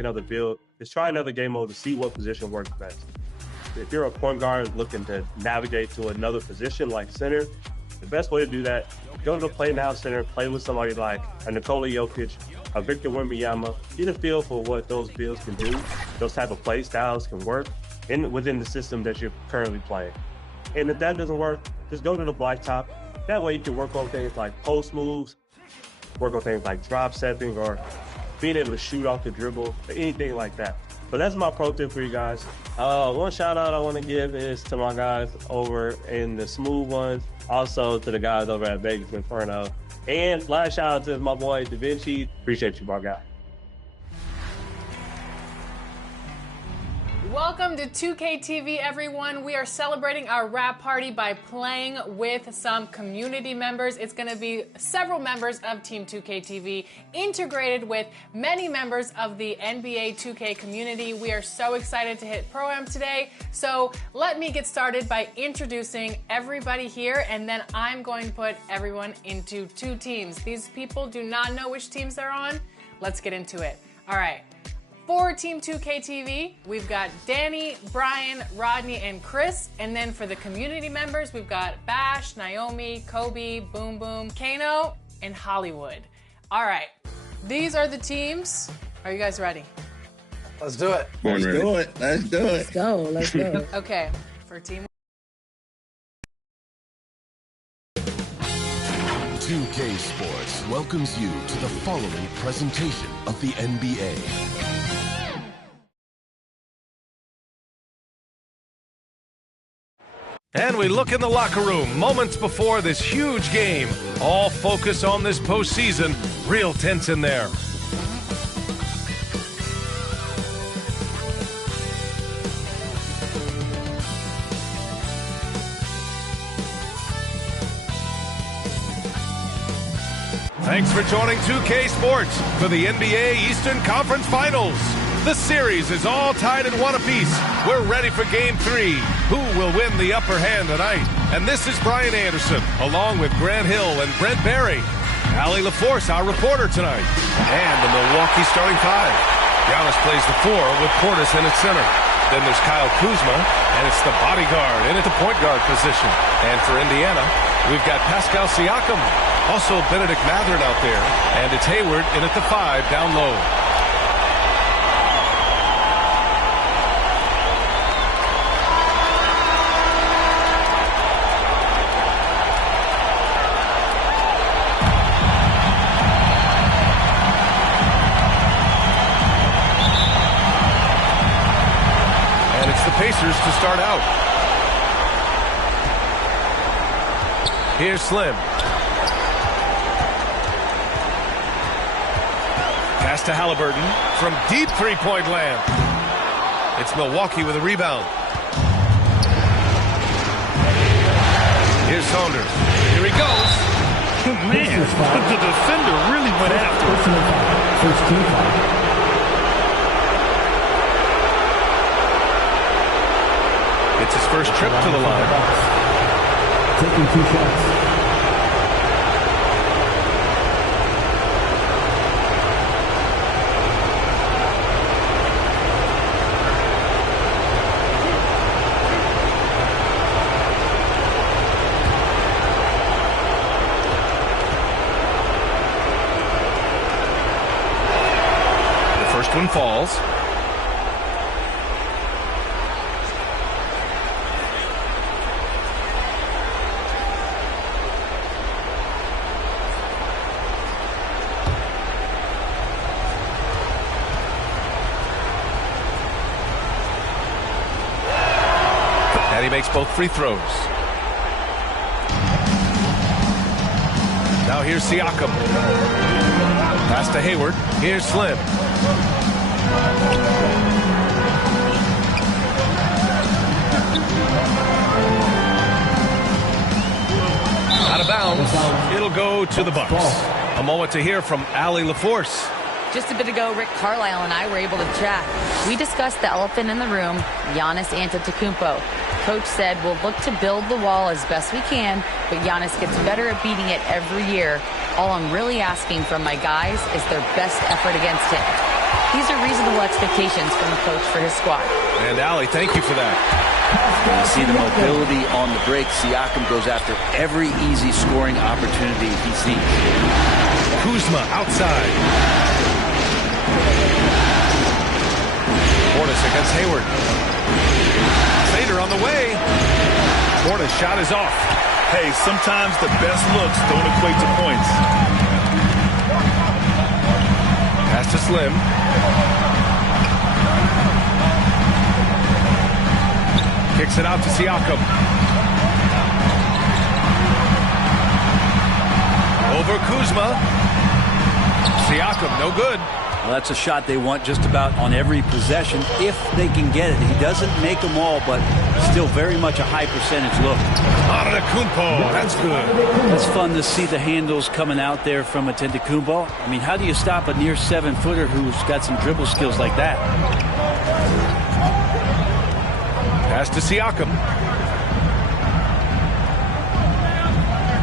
another build is try another game mode to see what position works best. If you're a point guard looking to navigate to another position like center, the best way to do that, go to the play now center, play with somebody like a Nikola Jokic, a Victor Wembanyama, get a feel for what those builds can do, those type of play styles can work within the system that you're currently playing. And if that doesn't work, just go to the blacktop. That way you can work on things like post moves, work on things like drop stepping, or being able to shoot off the dribble, or anything like that. But that's my pro tip for you guys. One shout out I want to give is to my guys over in the smooth ones, also to the guys over at Vegas Inferno. And last shout out to my boy Da Vinci. Appreciate you, my guy. Welcome to 2K TV, everyone. We are celebrating our wrap party by playing with some community members. It's going to be several members of Team 2K TV integrated with many members of the NBA 2K community. We are so excited to hit Pro-Am today. So let me get started by introducing everybody here, and then I'm going to put everyone into two teams. These people do not know which teams they're on. Let's get into it. All right. For Team 2K TV, we've got Danny, Brian, Rodney, and Chris. And then for the community members, we've got Bash, Naomi, Kobe, Boom Boom, Kano, and Hollywood. All right, these are the teams. Are you guys ready? Let's do it. Let's do it. Let's do it. Let's go. Let's go. Okay, for Team 2K Sports welcomes you to the following presentation of the NBA. And we look in the locker room moments before this huge game. All focus on this postseason. Real tense in there. Thanks for joining 2K Sports for the NBA Eastern Conference Finals. The series is all tied at one apiece. We're ready for Game 3. Who will win the upper hand tonight? And this is Brian Anderson, along with Grant Hill and Brent Barry. Allie LaForce, our reporter tonight. And the Milwaukee starting five. Giannis plays the 4 with Portis in at center. Then there's Kyle Kuzma, and it's the bodyguard in at the point guard position. And for Indiana, we've got Pascal Siakam. Also Benedict Mathurin out there. And it's Hayward in at the 5 down low. Pacers to start out. Here's Slim. Pass to Halliburton from deep three-point land. It's Milwaukee with a rebound. Here's Saunders. Here he goes. Oh, man, the defender really went after him. First team foul. It's his first trip to the line. Taking 2 shots. The first one falls. And he makes both free throws. Now here's Siakam. Pass to Hayward. Here's Slim. Out of bounds. It'll go to the Bucks. A moment to hear from Allie LaForce. Just a bit ago, Rick Carlisle and I were able to chat. We discussed the elephant in the room, Giannis Antetokounmpo. Coach said we'll look to build the wall as best we can, but Giannis gets better at beating it every year. All I'm really asking from my guys is their best effort against him. These are reasonable expectations from a coach for his squad. And Allie, thank you for that. You see the mobility on the break. Siakam goes after every easy scoring opportunity he sees. Kuzma outside. Portis against Hayward. Sater on the way. Portis' shot is off. Hey, sometimes the best looks don't equate to points. Pass to Slim. Kicks it out to Siakam. Over Kuzma. Siakam, no good. Well, that's a shot they want just about on every possession if they can get it. He doesn't make them all, but still very much a high percentage look. Antetokounmpo, that's good. It's fun to see the handles coming out there from Antetokounmpo. I mean, how do you stop a near 7-footer who's got some dribble skills like that? Pass to Siakam.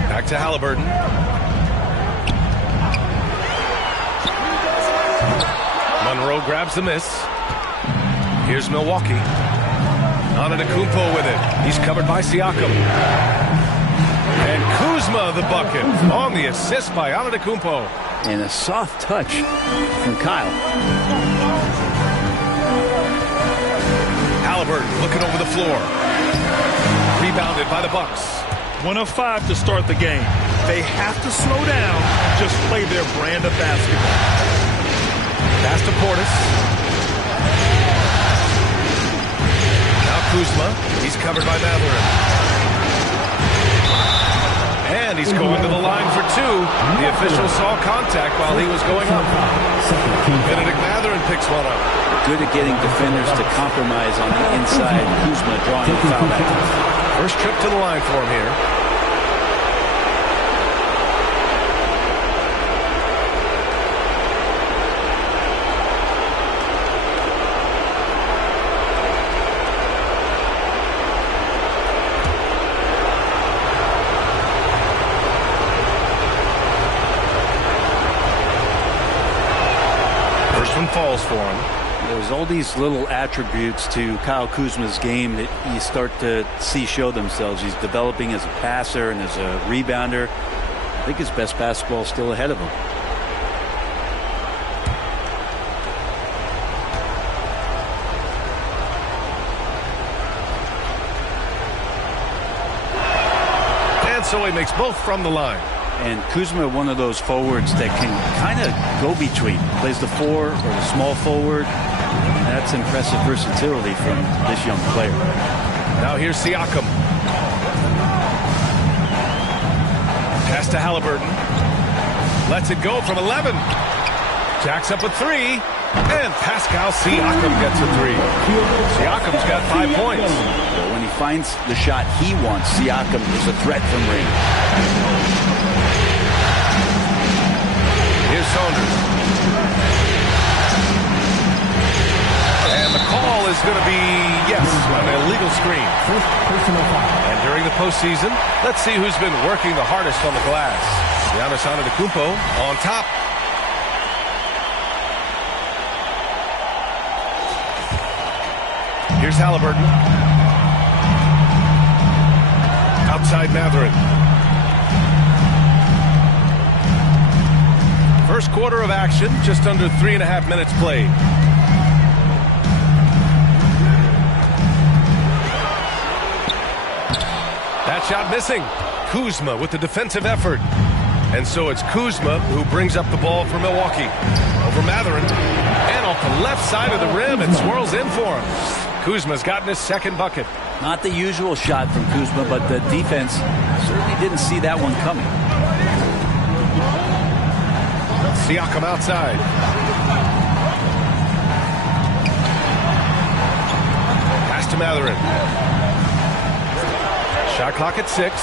Back to Halliburton. Monroe grabs the miss. Here's Milwaukee. Antetokounmpo with it. He's covered by Siakam. And Kuzma the bucket on the assist by Antetokounmpo. And a soft touch from Kyle. Halliburton looking over the floor. Rebounded by the Bucks. 1 of 5 to start the game. They have to slow down and just play their brand of basketball. Pass to Portis. Now Kuzma. He's covered by Mathurin. And he's going to the line for 2. The official saw contact while he was going up. Benedict Mathurin picks one up. Good at getting defenders to compromise on the inside. Kuzma drawing a foul back. First trip to the line for him here. Falls for him. There's all these little attributes to Kyle Kuzma's game that you start to see show themselves. He's developing as a passer and as a rebounder. I think his best basketball is still ahead of him. And so he makes both from the line. And Kuzma, one of those forwards that can kind of go between. Plays the 4 or the small forward. That's impressive versatility from this young player. Now here's Siakam. Pass to Halliburton. Lets it go from 11. Jacks up a 3. And Pascal Siakam gets a 3. Siakam's got 5 points. But when he finds the shot he wants, Siakam is a threat from range. Here's Saunders. And the call is going to be, yes, an illegal screen. And during the postseason, let's see who's been working the hardest on the glass. Giannis Antetokounmpo on top. Here's Halliburton. Outside Mathurin. First quarter of action, just under 3.5 minutes played. That shot missing. Kuzma with the defensive effort. And so it's Kuzma who brings up the ball for Milwaukee. Over Mathurin. And off the left side of the rim, it swirls in for him. Kuzma's gotten his second bucket. Not the usual shot from Kuzma, but the defense certainly didn't see that one coming. Siakam outside. Pass to Mathurin. Shot clock at 6.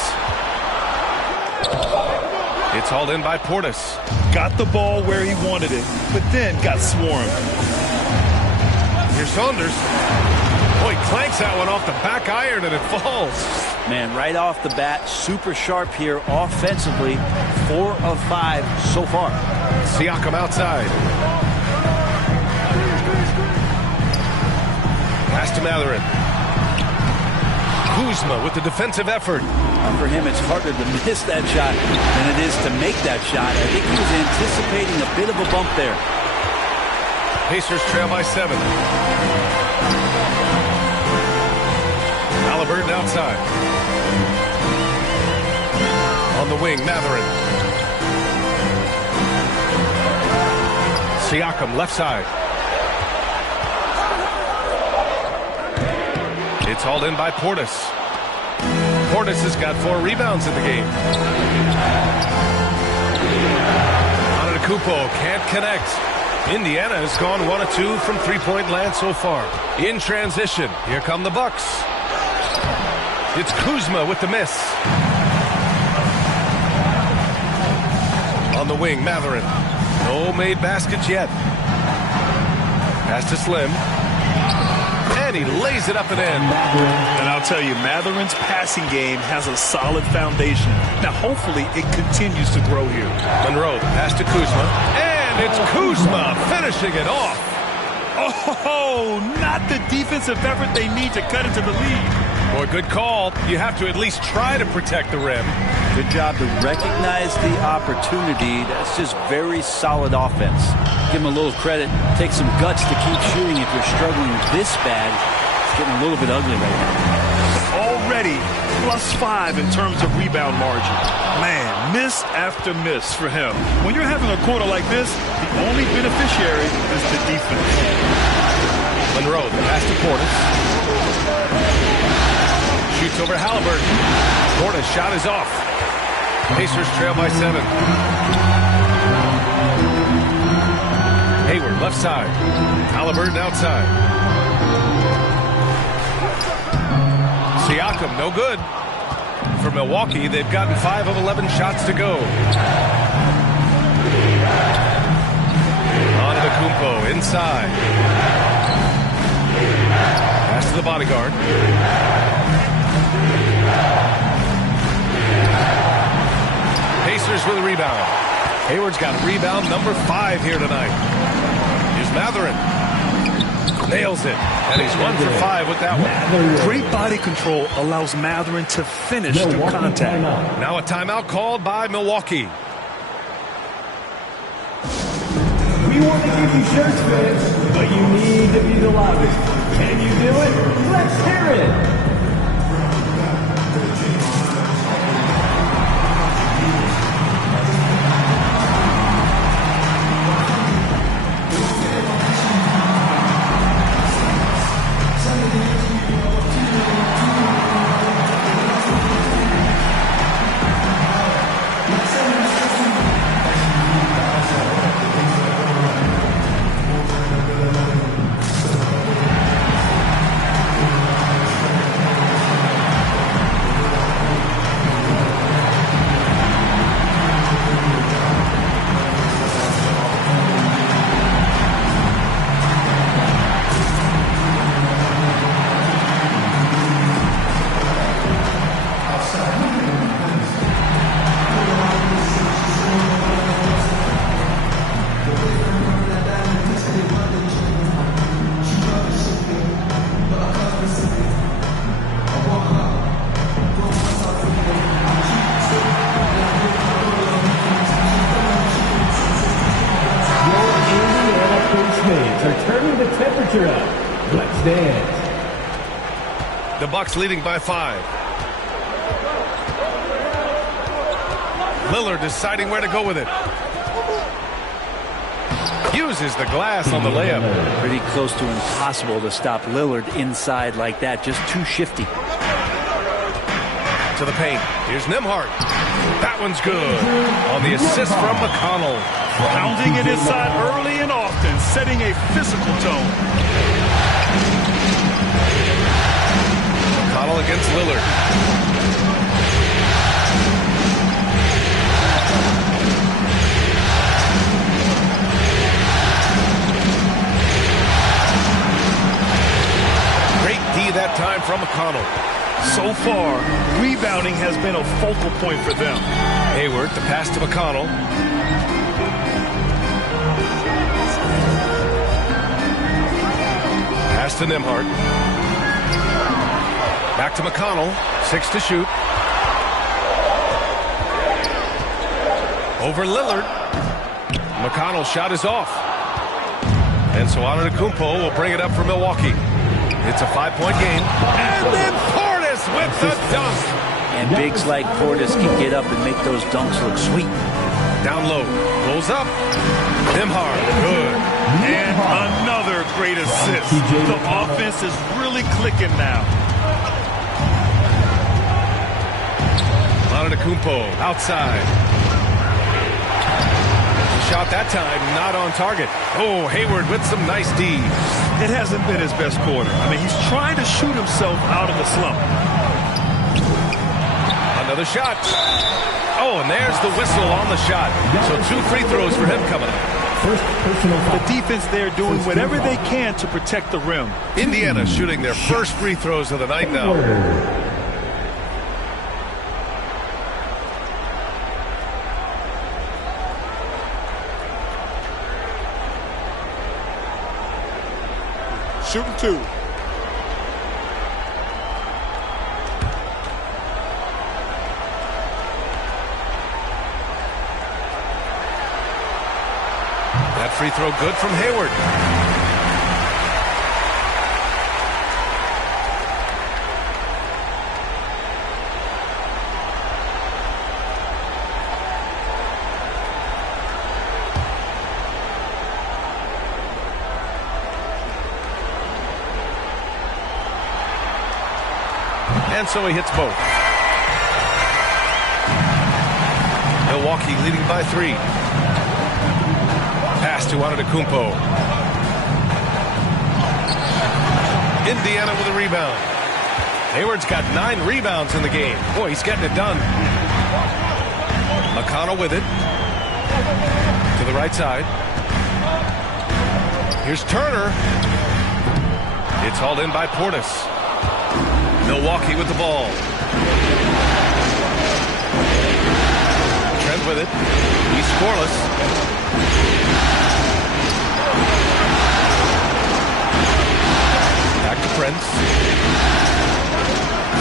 It's hauled in by Portis. Got the ball where he wanted it, but then got swarmed. Here's Saunders. Boy, clanks that one off the back iron and it falls. Man, right off the bat, super sharp here offensively. 4 of 5 so far. Siakam outside. to Matherin. Kuzma with the defensive effort. For him, it's harder to miss that shot than it is to make that shot. I think he was anticipating a bit of a bump there. Pacers trail by 7. Halliburton outside. On the wing, Matherin. Siakam left side. It's hauled in by Portis. Portis has got 4 rebounds in the game. Antetokounmpo can't connect. Indiana has gone 1 of 2 from three-point land so far. In transition, here come the Bucks. It's Kuzma with the miss. On the wing, Matherin. No made baskets yet. Pass to Slim. And he lays it up and in. And I'll tell you, Matherin's passing game has a solid foundation. Now, hopefully, it continues to grow here. Monroe, pass to Kuzma. And it's Kuzma finishing it off. Oh, not the defensive effort they need to cut into the lead. Boy, good call. You have to at least try to protect the rim. Good job to recognize the opportunity. That's just very solid offense. Give him a little credit. Take some guts to keep shooting if you're struggling this bad. It's getting a little bit ugly right now. Already +5 in terms of rebound margin. Man, miss after miss for him. When you're having a quarter like this, the only beneficiary is the defense. Monroe, the pass to Portis. Shoots over Halliburton. Portis' shot is off. Pacers trail by 7. Hayward left side. Halliburton outside. Siakam no good. For Milwaukee, they've gotten 5 of 11 shots to go. Antetokounmpo inside. Pass to the bodyguard. Pacers with a rebound. Hayward's got rebound number 5 here tonight. Here's Matherin. Nails it. And he's 1 for 5 with that one. Great body control allows Matherin to finish through contact. Now a timeout called by Milwaukee. We want to give you shirts, fans, but you need to be the loudest. Can you do it? Let's hear it. The Bucks leading by 5. Lillard deciding where to go with it. Uses the glass on the layup. Pretty close to impossible to stop Lillard inside like that. Just too shifty. To the paint. Here's Nembhard. That one's good. On the assist from McConnell. Pounding it inside early and often, setting a physical tone. McConnell against Lillard. Great D that time from McConnell. So far, rebounding has been a focal point for them. Hayward, the pass to McConnell. Pass to Nembhard. Back to McConnell. 6 to shoot. Over Lillard. McConnell's shot is off. And so Antetokounmpo will bring it up for Milwaukee. It's a 5-point game. And then Portis with the dunk. And bigs like Portis can get up and make those dunks look sweet. Down low. Pulls up. Nembhard. Good. And another great assist. The offense is really clicking now. Antetokounmpo outside. Shot that time, not on target. Oh, Hayward with some nice D. It hasn't been his best quarter. I mean, he's trying to shoot himself out of the slump. Another shot. Oh, and there's the whistle on the shot. So 2 free throws for him coming up. The defense there doing whatever they can to protect the rim. Indiana shooting their first free throws of the night now. Shooting 2. That free throw good from Hayward. And so he hits both. Milwaukee leading by 3. Pass to Antetokounmpo. Indiana with a rebound. Hayward's got 9 rebounds in the game. Boy, he's getting it done. McConnell with it. To the right side. Here's Turner. It's hauled in by Portis. Milwaukee with the ball. Trent with it. He's scoreless. Back to Prince.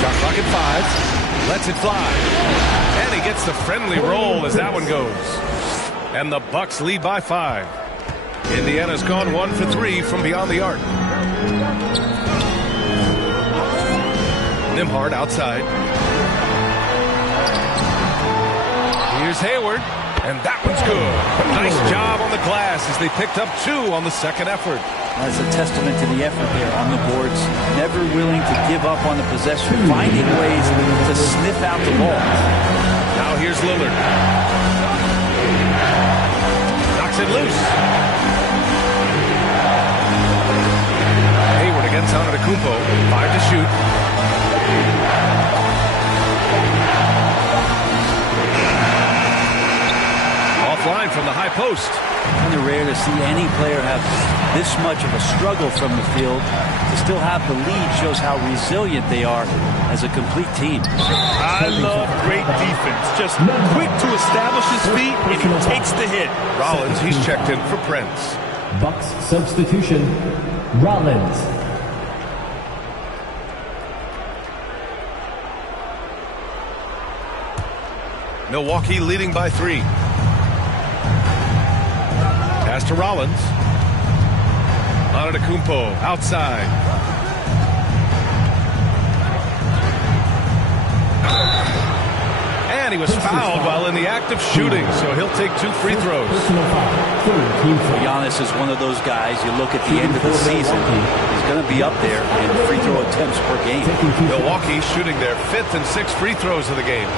Shot clock at 5. Lets it fly. And he gets the friendly roll as that one goes. And the Bucks lead by 5. Indiana's gone 1 for 3 from beyond the arc. Nembhard outside. Here's Hayward, and that one's good. Nice job on the glass as they picked up 2 on the second effort. That's a testament to the effort there on the boards. Never willing to give up on the possession, finding ways to sniff out the ball. Now here's Lillard. Knocks it loose. Hayward against Antetokounmpo. 5 to shoot. Offline from the high post. Kind of rare to see any player have this much of a struggle from the field. To still have the lead shows how resilient they are as a complete team. I love great defense. Just quick to establish his feet, and he takes the hit. Rollins, he's checked in for Prince. Bucks substitution, Rollins. Milwaukee leading by 3. Pass to Rollins. Antetokounmpo outside. And he was fouled while in the act of shooting, so he'll take 2 free throws. Giannis is one of those guys, you look at the end of the season, he's going to be up there in free throw attempts per game. Milwaukee shooting their 5th and 6th free throws of the game.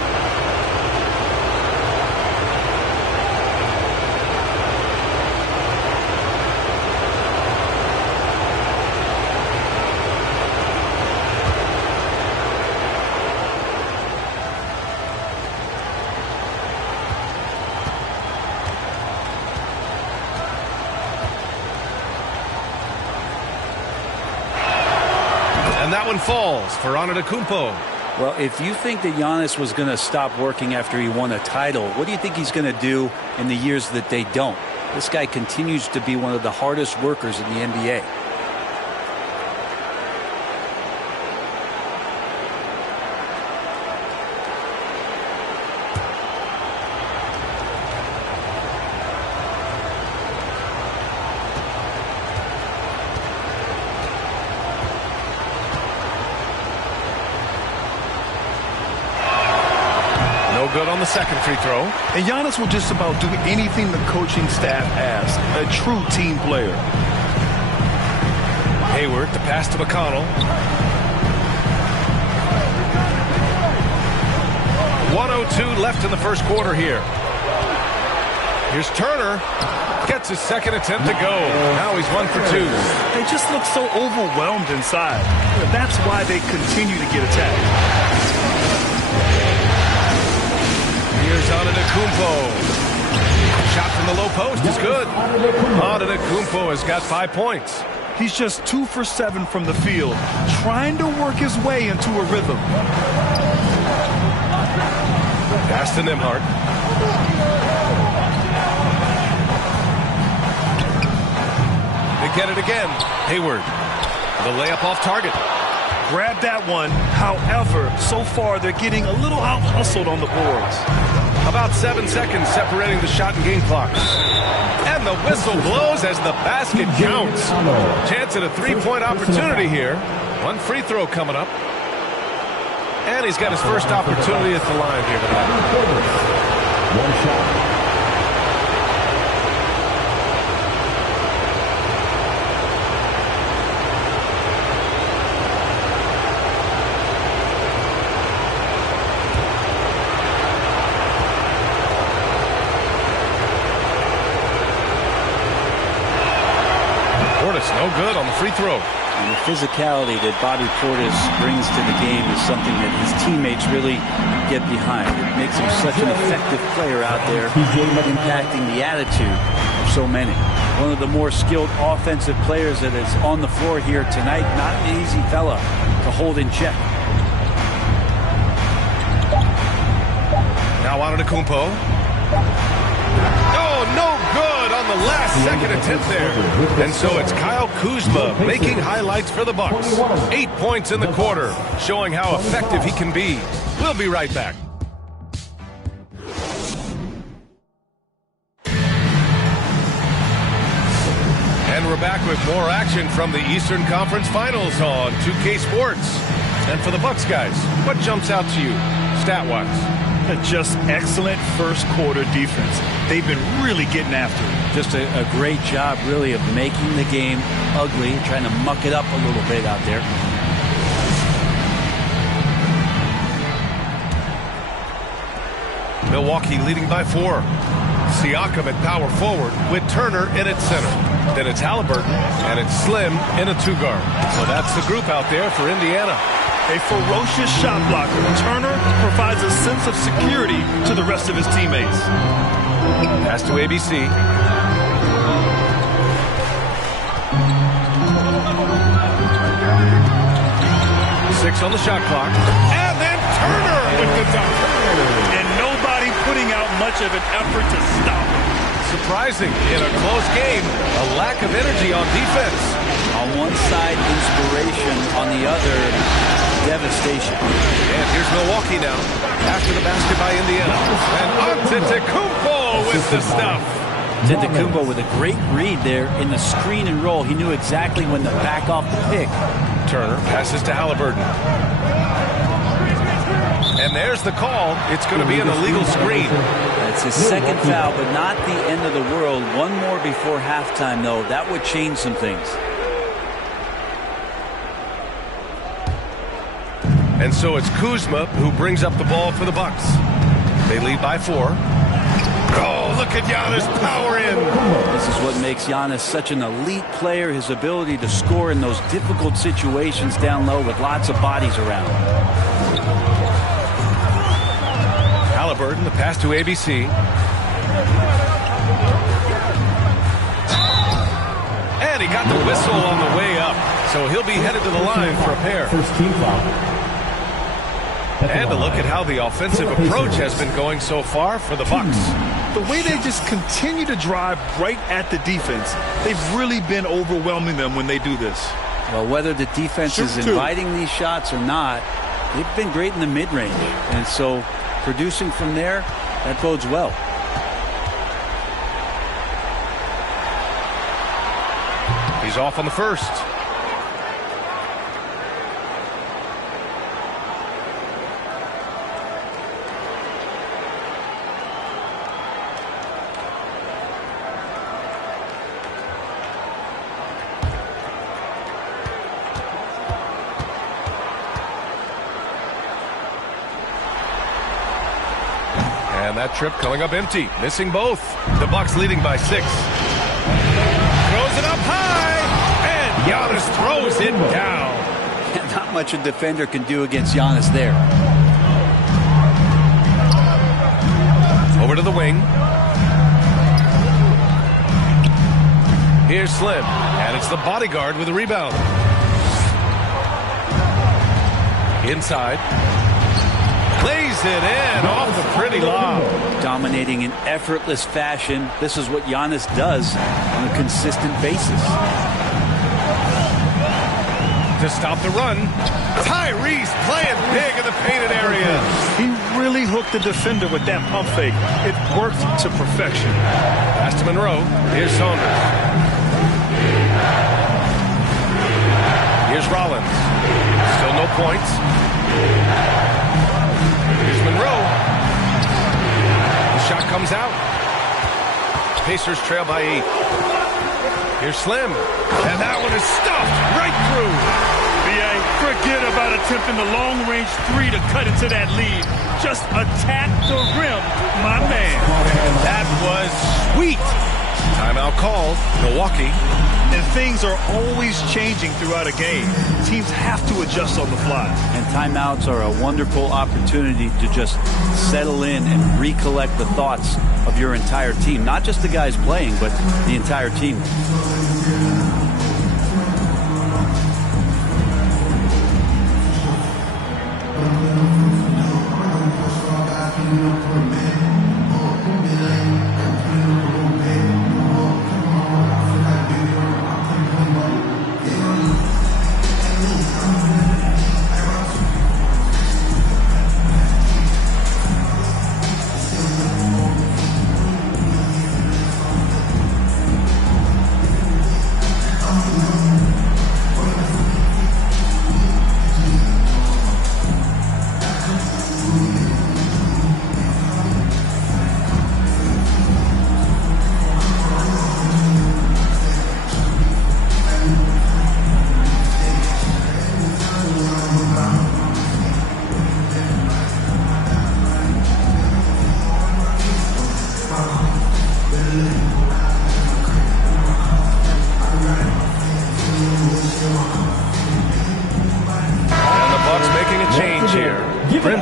And that one falls for Antetokounmpo. Well, if you think that Giannis was going to stop working after he won a title, what do you think he's going to do in the years that they don't? This guy continues to be one of the hardest workers in the NBA. good on the second free throw. And Giannis will just about do anything the coaching staff asks. A true team player. Hayward to pass to McConnell. 1:02 left in the first quarter here. Here's Turner. Gets his second attempt to go. Now he's 1 for 2. They just look so overwhelmed inside. That's why they continue to get attacked. Here's Antetokounmpo. Shot from the low post is good. Antetokounmpo has got 5 points. He's just 2 for 7 from the field, trying to work his way into a rhythm. Pass to Nembhard. They get it again. Hayward. The layup off target. Grab that one. However, so far they're getting a little out-hustled on the boards. About 7 seconds separating the shot and game clock. And the whistle blows as the basket counts. Chance at a three-point opportunity here. One free throw coming up. And he's got his first opportunity at the line here tonight. One shot. No good on the free throw. And the physicality that Bobby Portis brings to the game is something that his teammates really get behind. It makes him such an effective player out there, impacting the attitude of so many. One of the more skilled offensive players that is on the floor here tonight. Not an easy fella to hold in check. Now Antetokounmpo. Oh, no good on the last second attempt there. And so it's Kyle Kuzma making highlights for the Bucks. 8 points in the quarter, showing how effective he can be. We'll be right back. And we're back with more action from the Eastern Conference Finals on 2K Sports. And for the Bucks guys, what jumps out to you stat-wise? Just excellent first quarter defense. They've been really getting after it. Just a great job, really, of making the game ugly, trying to muck it up a little bit out there. Milwaukee leading by 4. Siakam at power forward with Turner in at center. Then it's Halliburton, and it's Slim in a 2-guard. So that's the group out there for Indiana. A ferocious shot blocker. Turner provides a sense of security to the rest of his teammates. Pass to ABC. Six on the shot clock. And then Turner with the dunk. And nobody putting out much of an effort to stop him. Surprising in a close game, a lack of energy on defense. On one side, inspiration. On the other, devastation. And here's Milwaukee now. After the basket by Indiana. And Antetokounmpo with the stuff. Antetokounmpo with a great read there in the screen and roll. He knew exactly when to back off the pick. Turner passes to Halliburton. And there's the call. It's going to be an illegal screen. It's his second foul, but not the end of the world. One more before halftime, though. That would change some things. And so it's Kuzma who brings up the ball for the Bucks. They lead by 4. Oh, look at Giannis power in. This is what makes Giannis such an elite player, his ability to score in those difficult situations down low with lots of bodies around. Halliburton, the pass to ABC. And he got the whistle on the way up. So he'll be headed to the line for a pair. First team foul. And a look at how the offensive approach has been going so far for the Bucks. The way they just continue to drive right at the defense, they've really been overwhelming them when they do this. Well, whether the defense is inviting these shots or not, they've been great in the mid-range. And so producing from there, that bodes well. He's off on the first. And that trip coming up empty, missing both. The Bucks leading by 6. Throws it up high, and Giannis throws it down. Not much a defender can do against Giannis there. Over to the wing. Here's Slim, and it's the bodyguard with the rebound. Inside. Lays it in off the pretty lob. Dominating in effortless fashion. This is what Giannis does on a consistent basis. To stop the run, Tyrese playing big in the painted area. He really hooked the defender with that pump fake. It worked to perfection. Pass to Monroe. Here's Saunders. Here's Rollins. Still no points. Here's Monroe. The shot comes out. Pacers trail by 8. Here's Slim. And that one is stuffed right through. B.A., forget about attempting the long-range 3 to cut into that lead. Just attack the rim, my man. That was sweet. Timeout called. Milwaukee. And things are always changing throughout a game. Teams have to adjust on the fly. And timeouts are a wonderful opportunity to just settle in and recollect the thoughts of your entire team. Not just the guys playing, but the entire team.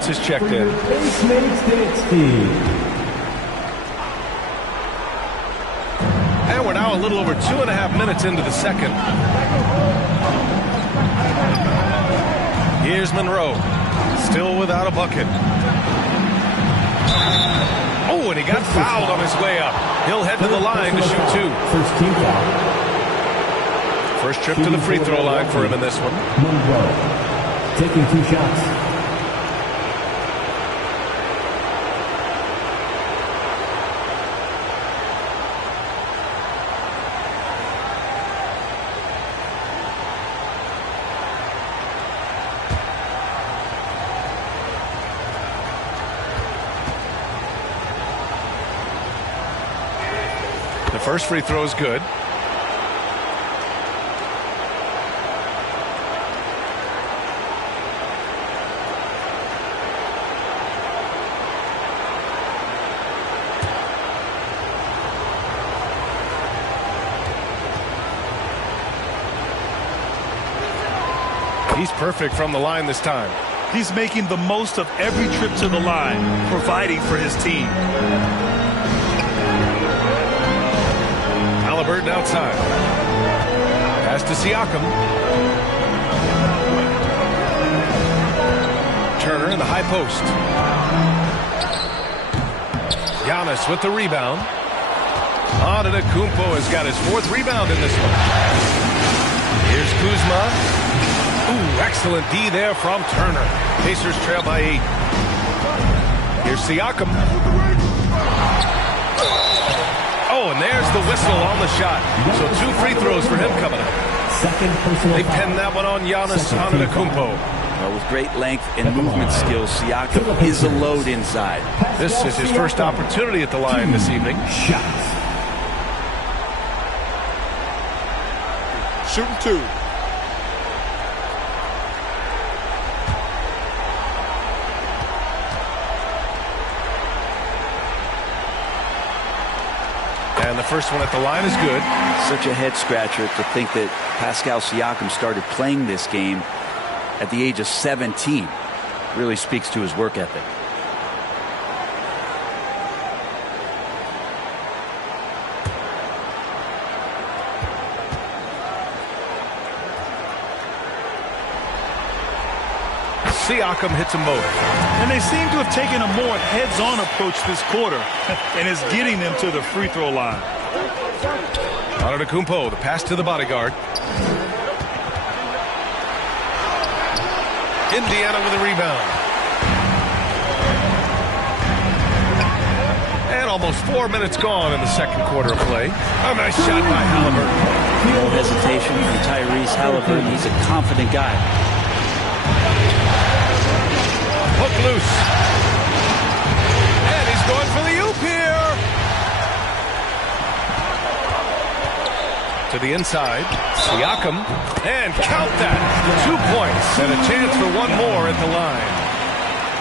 Is checked in. And we're now a little over 2.5 minutes into the second. Here's Monroe, still without a bucket. Oh, and he got fouled on his way up. He'll head to the line to shoot 2. First team foul. First trip to the free throw line for him in this one. Monroe taking 2 shots. The first free throw is good. He's perfect from the line this time. He's making the most of every trip to the line, providing for his team. Halliburton outside. Pass to Siakam. Turner in the high post. Giannis with the rebound. Antetokounmpo has got his 4th rebound in this one. Here's Kuzma. Ooh, excellent D there from Turner. Pacers trail by 8. Here's Siakam. Oh, and there's the whistle on the shot. So 2 free throws for him coming up. They pinned that one on Giannis Antetokounmpo. Well, with great length and movement skills, Siakam is a load inside. This is his first opportunity at the line this evening. Shooting 2. the first one at the line is good. Such a head scratcher to think that Pascal Siakam started playing this game at the age of 17. Really speaks to his work ethic. Siakam hits them both. And they seem to have taken a more heads-on approach this quarter, and it's getting them to the free throw line. Antetokounmpo, the pass to the bodyguard. Indiana with a rebound. And almost 4 minutes gone in the second quarter of play. A nice shot by Halliburton. No hesitation from Tyrese Halliburton. He's a confident guy. Hook loose. And he's going for the oop here. To the inside. Siakam. And count that. 2 points and a chance for one more at the line.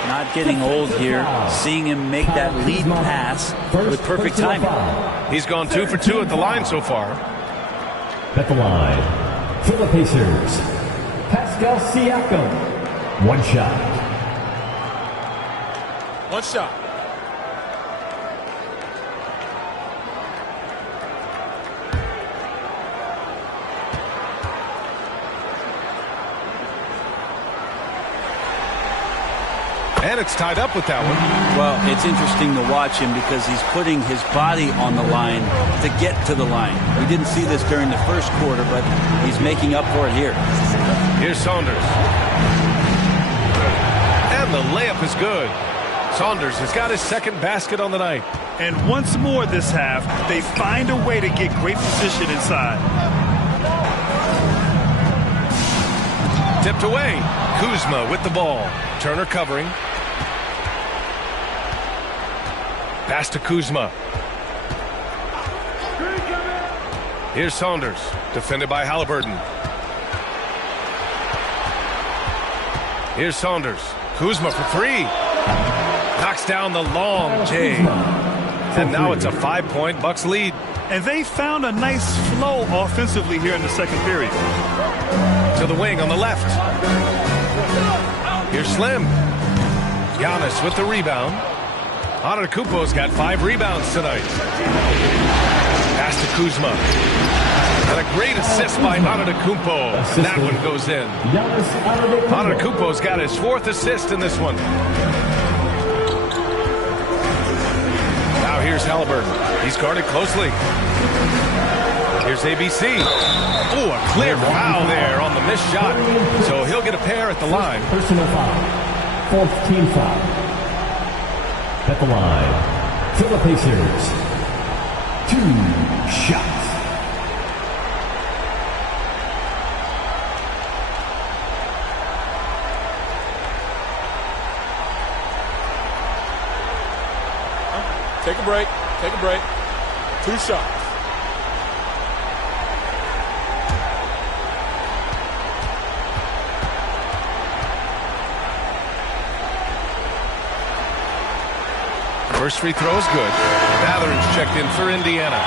Not getting old here. Seeing him make that lead pass with perfect timing. He's gone 2 for 2 at the line so far. At the line, for the Pacers, Pascal Siakam. One shot. One shot. And it's tied up with that one. Well, it's interesting to watch him because he's putting his body on the line to get to the line. We didn't see this during the first quarter, but he's making up for it here. Here's Saunders. And the layup is good. Saunders has got his second basket on the night. And once more this half, they find a way to get great position inside. Tipped away. Kuzma with the ball. Turner covering. Pass to Kuzma. Here's Saunders. Defended by Halliburton. Here's Saunders. Kuzma for three. Knocks down the long J. And now it's a 5-point Bucks lead. And they found a nice flow offensively here in the second period. To the wing on the left. Here's Slim. Giannis with the rebound. Antetokounmpo's got 5 rebounds tonight. Pass to Kuzma. And a great assist by Antetokounmpo. And that one goes in. Antetokounmpo's got his 4th assist in this one. Now here's Halliburton. He's guarded closely. Here's ABC. Oh, a clear foul there on the missed shot. So he'll get a pair at the line. Personal foul. 4th team foul. At the line, for the Pacers, 2 shots. Take a break. Take a break. 2 shots. First free throw is good. Mathurin's checked in for Indiana.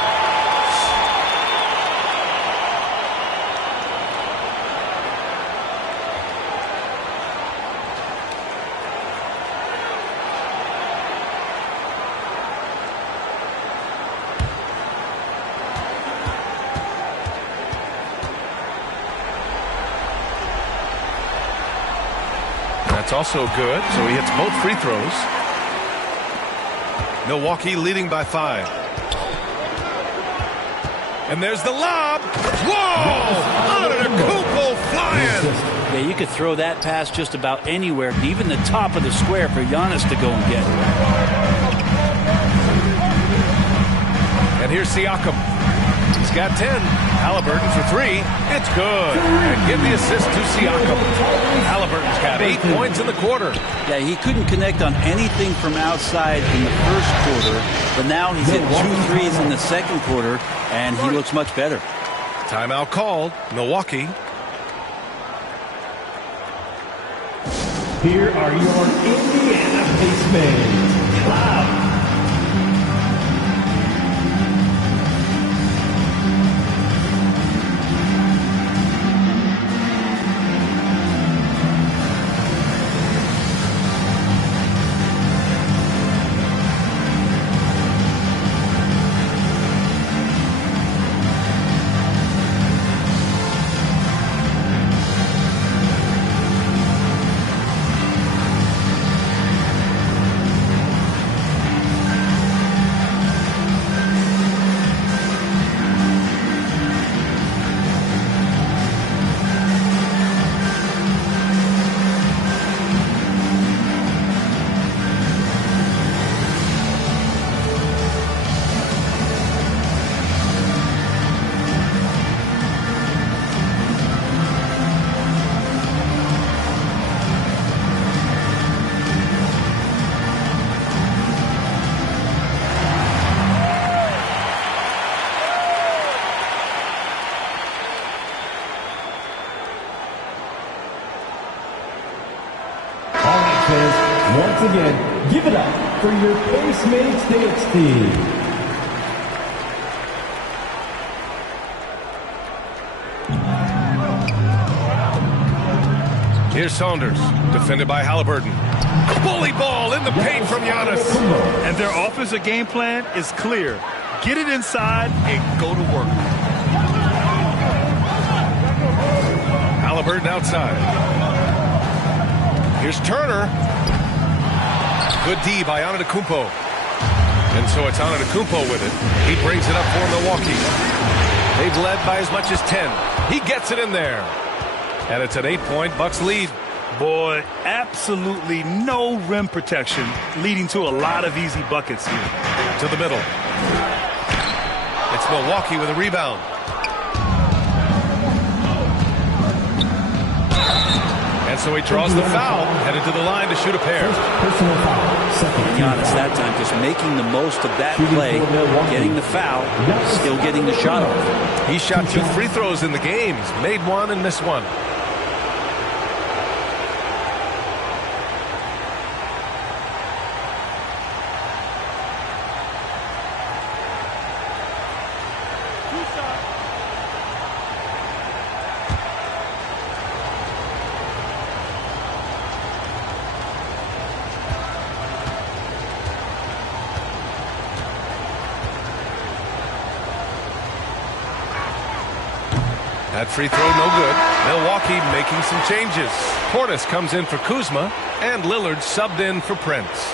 That's also good, so he hits both free throws. Milwaukee leading by 5. And there's the lob. Whoa! Antetokounmpo flying. Yeah, you could throw that pass just about anywhere, even the top of the square for Giannis to go and get. And here's Siakam. He's got 10. Halliburton for 3. It's good. And give the assist to Siakam. Halliburton's got 8 points in the quarter. Yeah, he couldn't connect on anything from outside in the first quarter, but now he's hit 2 threes in the second quarter, and he looks much better. Timeout called. Milwaukee. Here are your Indiana Pacers. Cloud. fans, once again, give it up for your Pacemates dance team. Here's Saunders, defended by Halliburton. Bully ball in the paint from Giannis. And their offensive game plan is clear. Get it inside and go to work. Halliburton outside. Here's Turner. Good D by Antetokounmpo. And so it's Antetokounmpo with it. He brings it up for Milwaukee. They've led by as much as 10. He gets it in there. And it's an 8-point Bucks lead. Boy, absolutely no rim protection, leading to a lot of easy buckets here. To the middle. It's Milwaukee with a rebound. And so he draws the foul, headed to the line to shoot a pair. Personal foul. Second. Giannis that time just making the most of that play, getting the foul, still getting the shot off. He shot 2 free throws in the games, made 1 and missed 1. That free throw no good. Milwaukee making some changes. Portis comes in for Kuzma, and Lillard subbed in for Prince.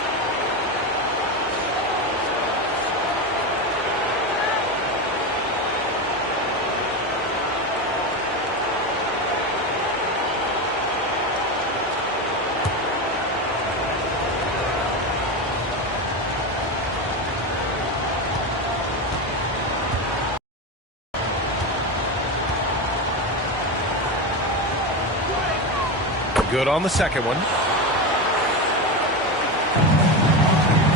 Good on the second one.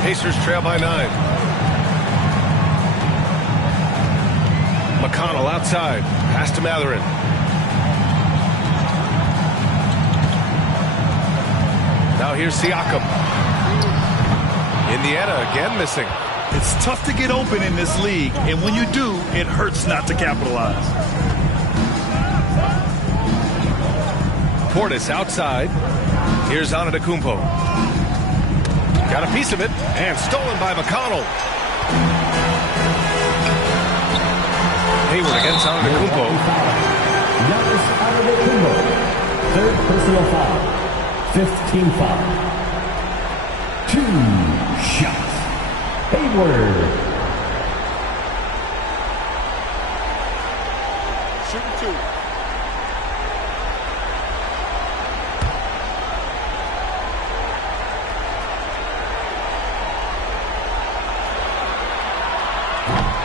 Pacers trail by 9. McConnell outside. Pass to Mathurin. Now here's Siakam. Indiana again missing. It's tough to get open in this league, and when you do, it hurts not to capitalize. Portis outside. Here's Antetokounmpo. Got a piece of it, and stolen by McConnell. Hayward against Antetokounmpo. Giannis Antetokounmpo. Third personal foul. 5th team foul. 2 shots. Hayward. Shooting 2.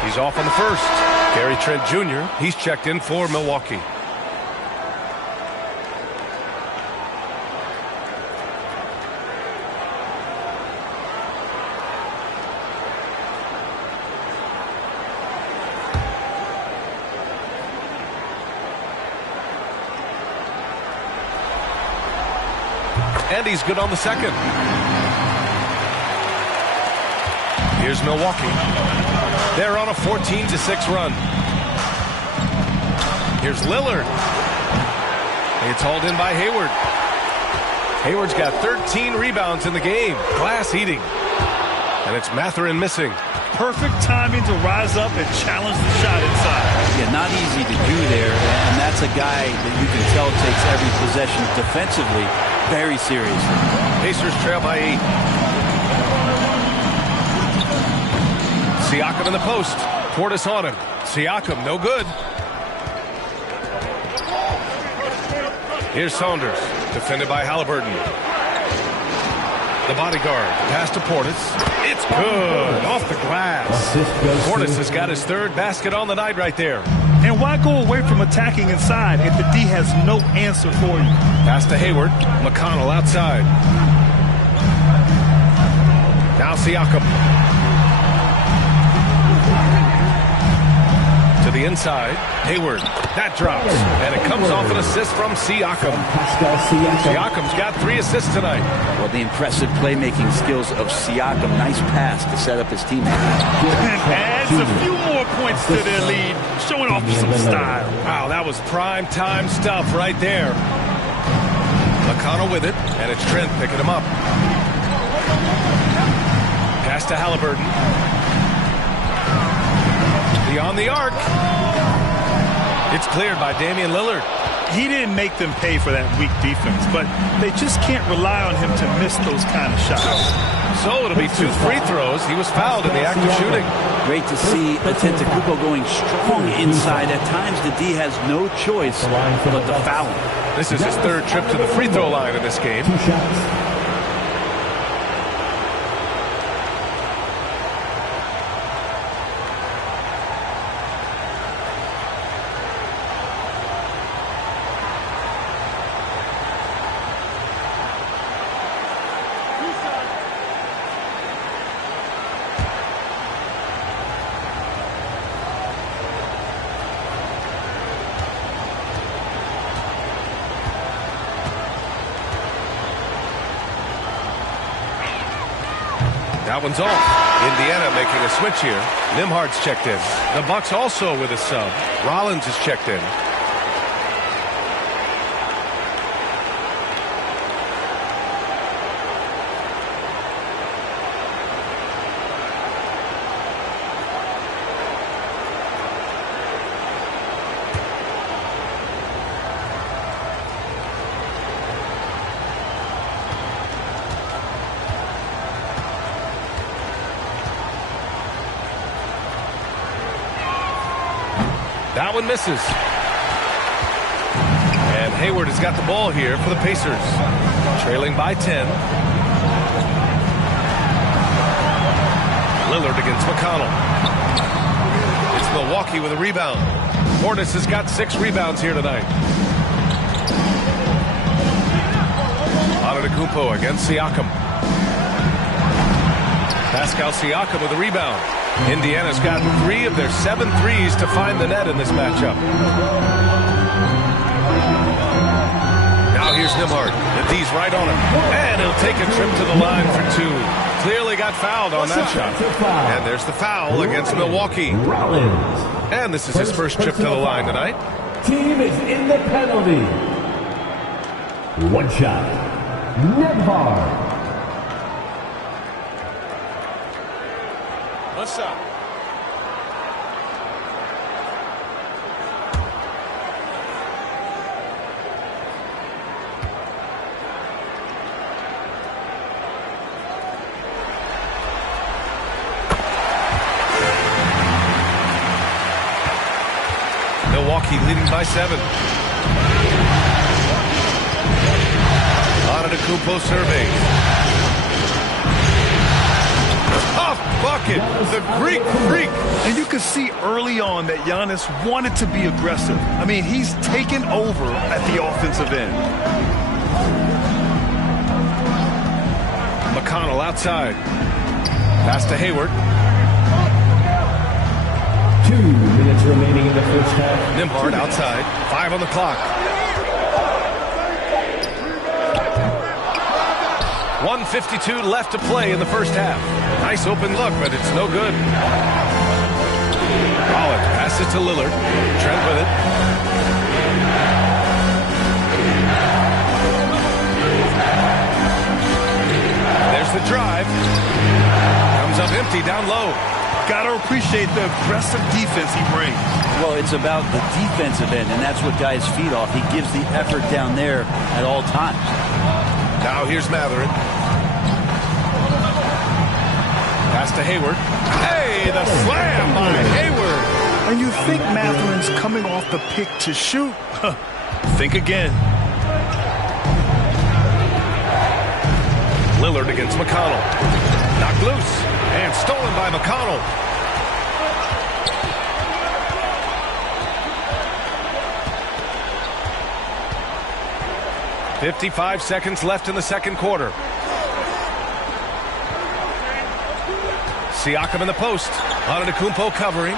He's off on the first. Gary Trent Jr., he's checked in for Milwaukee. And he's good on the second. Here's Milwaukee. They're on a 14-6 run. Here's Lillard. It's hauled in by Hayward. Hayward's got 13 rebounds in the game. Glass eating. And it's Mathurin missing. Perfect timing to rise up and challenge the shot inside. Yeah, not easy to do there, and that's a guy that you can tell takes every possession defensively very seriously. Pacers trail by 8. Siakam in the post. Portis on him. Siakam, no good. Here's Saunders, defended by Halliburton. The bodyguard, pass to Portis. It's good, off the glass. Portis has got his 3rd basket on the night right there. And why go away from attacking inside if the D has no answer for you? Pass to Hayward. McConnell outside. Now Siakam. To To the inside. Hayward. That drops. And it comes off an assist from Siakam. Siakam's got 3 assists tonight. Well, the impressive playmaking skills of Siakam. Nice pass to set up his teammate. And adds a few more points to their lead, showing off some style. Wow, that was prime time stuff right there. McConnell with it, and it's Trent picking him up. Pass to Halliburton. Beyond the arc. It's cleared by Damian Lillard. He didn't make them pay for that weak defense, but they just can't rely on him to miss those kind of shots. So it'll be 2 free throws. He was fouled in the act of shooting. Great to see Antetokounmpo going strong inside. At times, the D has no choice but to foul him. This is his 3rd trip to the free throw line in this game. 2 shots. That one's off. Indiana making a switch here. Nimhard's checked in. The Bucks also with a sub. Rollins is checked in. That one misses. And Hayward has got the ball here for the Pacers. Trailing by 10. Lillard against McConnell. It's Milwaukee with a rebound. Hornets has got 6 rebounds here tonight. Antetokounmpo against Siakam. Pascal Siakam with a rebound. Indiana's got 3 of their 7 threes to find the net in this matchup. Now here's Nimhard. The D's right on him. And he'll take a trip to the line for 2. Clearly got fouled on that shot. And there's the foul against Milwaukee. And this is his first trip to the line tonight. Team is in the penalty. 1 shot. Nimhard. What's up? Milwaukee leading by 7. Antetokounmpo surveys. Tough bucket, the Greek freak. And you could see early on that Giannis wanted to be aggressive. I mean, he's taken over at the offensive end. McConnell outside. Pass to Hayward. 2 minutes remaining in the first half. Nimhard outside. 5 on the clock. 1:52 left to play in the first half. Nice open look, but it's no good. Holland passes to Lillard. Trent with it. There's the drive. Comes up empty down low. Got to appreciate the aggressive defense he brings. Well, it's about the defensive end, and that's what guys feed off. He gives the effort down there at all times. Now here's Matherin. Pass to Hayward. Hey, the slam by Hayward. And you think Matherin's coming off the pick to shoot? Think again. Lillard against McConnell. Knocked loose and stolen by McConnell. .55 seconds left in the second quarter. Siakam in the post. Antetokounmpo covering.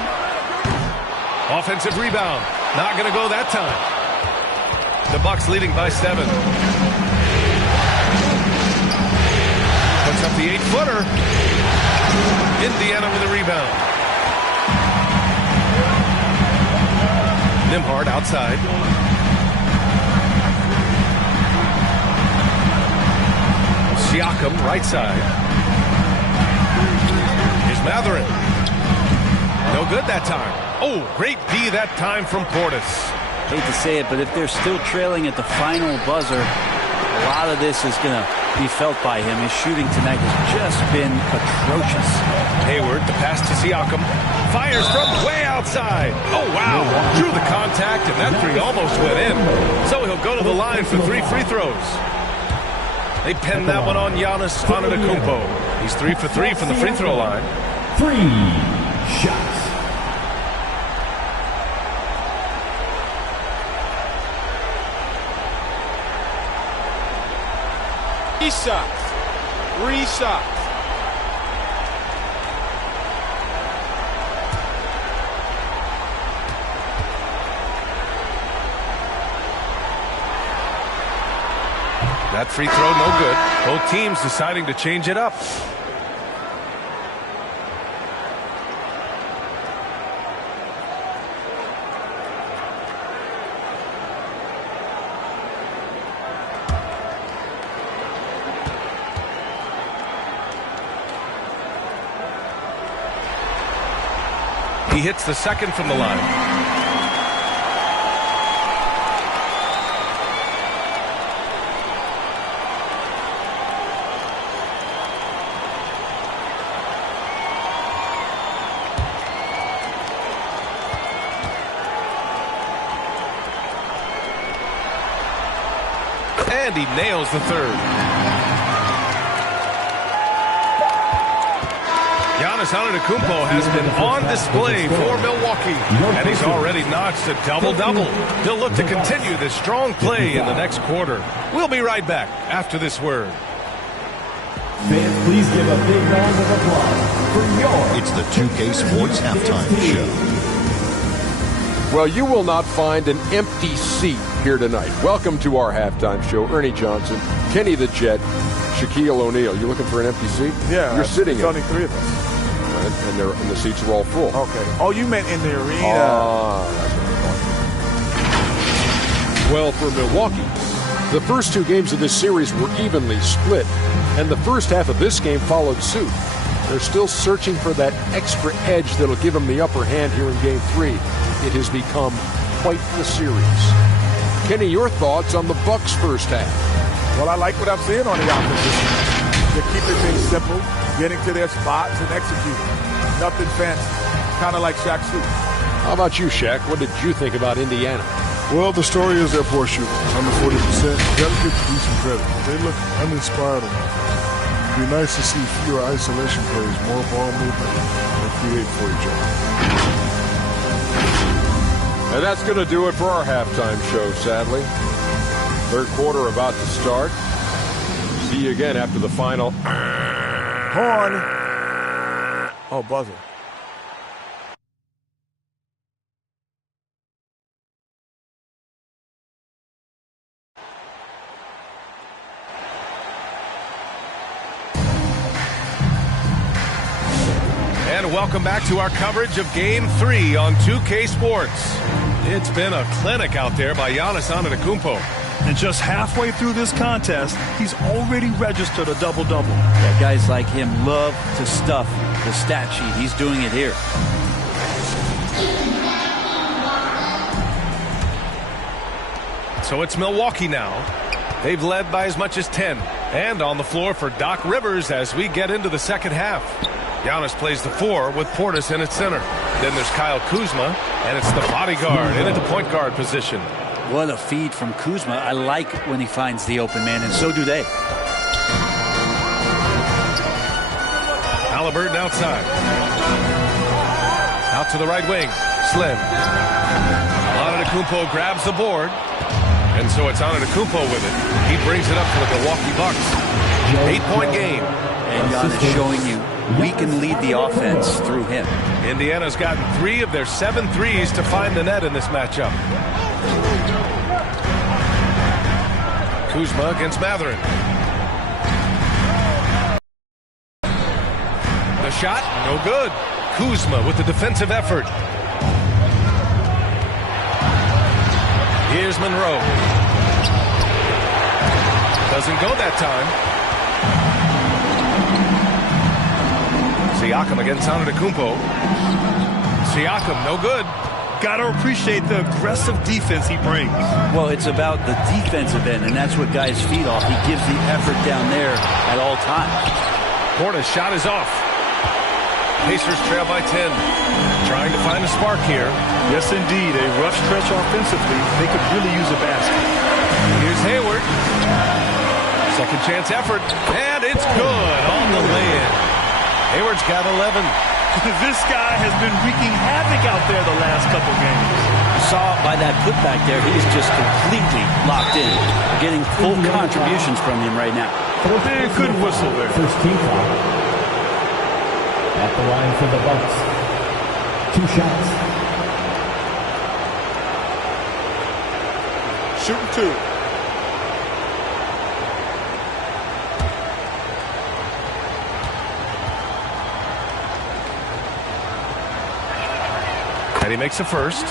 Offensive rebound. Not going to go that time. The Bucks leading by 7. Puts up the 8-footer. Indiana with a rebound. Nimhard outside. Siakam right side. Here's Matherin. No good that time. Oh, great D that time from Portis. Hate to say it, but if they're still trailing at the final buzzer, a lot of this is going to be felt by him. His shooting tonight has just been atrocious. Hayward, the pass to Siakam. Fires from way outside. Oh, wow. Drew the contact, and that three almost went in. So he'll go to the line for 3 free throws. They pinned that one on Giannis Antetokounmpo. He's 3 for 3 from the free throw line. 3 shots. Three shots. That free throw, no good. Both teams deciding to change it up. He hits the second from the line. And he nails the third. Giannis Antetokounmpo has been on display for Milwaukee, and he's already notched a double-double. He'll look to continue this strong play in the next quarter. We'll be right back after this word. Fans, please give a big round of applause for your... It's the 2K Sports Halftime Show. Well, you will not find an empty seat here tonight. Welcome to our halftime show. Ernie Johnson, Kenny the Jet, Shaquille O'Neal. You looking for an empty seat? Yeah. You're sitting in. There's only 3 of us. Right, and the seats are all full. Okay. Oh, you meant in the arena. That's what I'm talking about. Well, for Milwaukee, the first 2 games of this series were evenly split, and the first half of this game followed suit. They're still searching for that extra edge that'll give them the upper hand here in Game 3. It has become quite the series. Kenny, your thoughts on the Bucks' first half? Well, I like what I'm seeing on the opposition. They're keeping things simple, getting to their spots and executing. Nothing fancy, kind of like Shaq shooting. How about you, Shaq? What did you think about Indiana? Well, the story is their poor shooting, under 40%. You got to give them some credit. They look uninspired enough. It'd be nice to see fewer isolation plays, more ball movement, and create for each other. And that's going to do it for our halftime show, sadly. Third quarter about to start. See you again after the final. Horn. Oh, buzzer. And welcome back to our coverage of Game 3 on 2K Sports. It's been a clinic out there by Giannis Antetokounmpo. And just halfway through this contest, he's already registered a double-double. Yeah, guys like him love to stuff the stat sheet. He's doing it here. So it's Milwaukee now. They've led by as much as 10. And on the floor for Doc Rivers as we get into the second half. Giannis plays the 4 with Portis in its center. Then there's Kyle Kuzma, and it's the bodyguard in at the point guard position. What a feed from Kuzma. I like when he finds the open man, and so do they. Halliburton outside. Out to the right wing. Slim. Antetokounmpo grabs the board. And so it's Antetokounmpo with it. He brings it up for the Milwaukee Bucks. 8-point game. And Giannis showing you we can lead the offense through him. Indiana's gotten 3 of their 7 threes to find the net in this matchup. Kuzma against Matherin. The shot, no good. Kuzma with the defensive effort. Here's Monroe. Doesn't go that time. Siakam against Antetokounmpo. Siakam, no good. Got to appreciate the aggressive defense he brings. Well, it's about the defensive end, and that's what guys feed off. He gives the effort down there at all times. Porter's shot is off. Pacers trail by 10. Trying to find a spark here. Yes, indeed. A rough stretch offensively. They could really use a basket. Here's Hayward. Second chance effort. And it's good on the lay-in. Hayward's got 11. This guy has been wreaking havoc out there the last couple games. You saw by that putback there, he's just completely locked in. We're getting full contributions from him right now. And good whistle there. First team foul. At the line for the Bucks. 2 shots. Shooting 2. And he makes the first.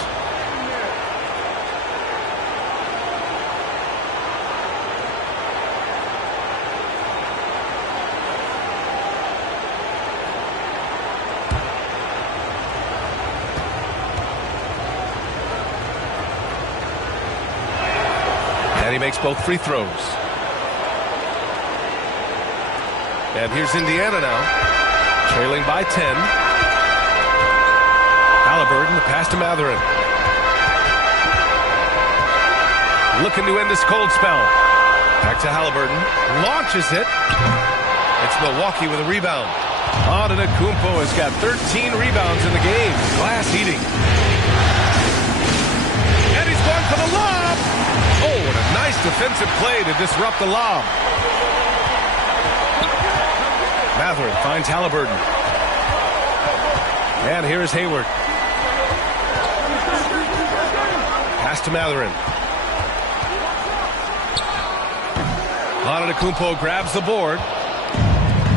And he makes both free throws. And here's Indiana now, trailing by 10. Halliburton, the pass to Matherin. Looking to end this cold spell. Back to Halliburton. Launches it. It's Milwaukee with a rebound. Antetokounmpo has got 13 rebounds in the game. Glass eating. And he's going for the lob. Oh, what a nice defensive play to disrupt the lob. Matherin finds Halliburton. And here's Hayward. Pass to Matherin. Antetokounmpo grabs the board.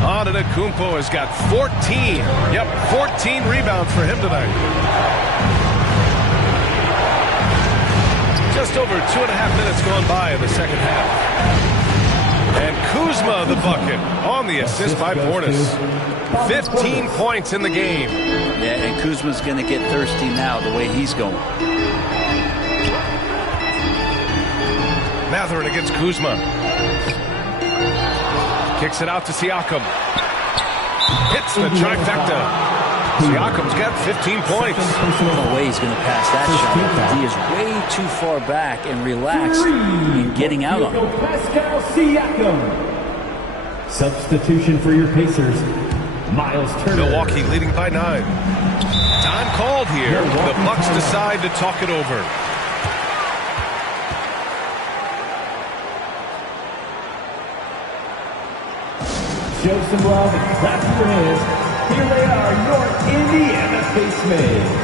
Antetokounmpo has got 14. Yep, 14 rebounds for him tonight. Just over 2.5 minutes gone by in the second half. And Kuzma the bucket on the assist by Portis. 15 points in the game. Yeah, and Kuzma's going to get thirsty now the way he's going. Matherin against Kuzma. Kicks it out to Siakam. Hits the trifecta. Siakam's got 15 points. No way he's going to pass that shot. He is way too far back and relaxed in getting out on it. Pascal Siakam. Substitution for your Pacers, Miles Turner. Milwaukee leading by 9. Time called here. The Bucks decide to talk it over. Show some love and clap your hands. Here they are, your Indiana Pacers.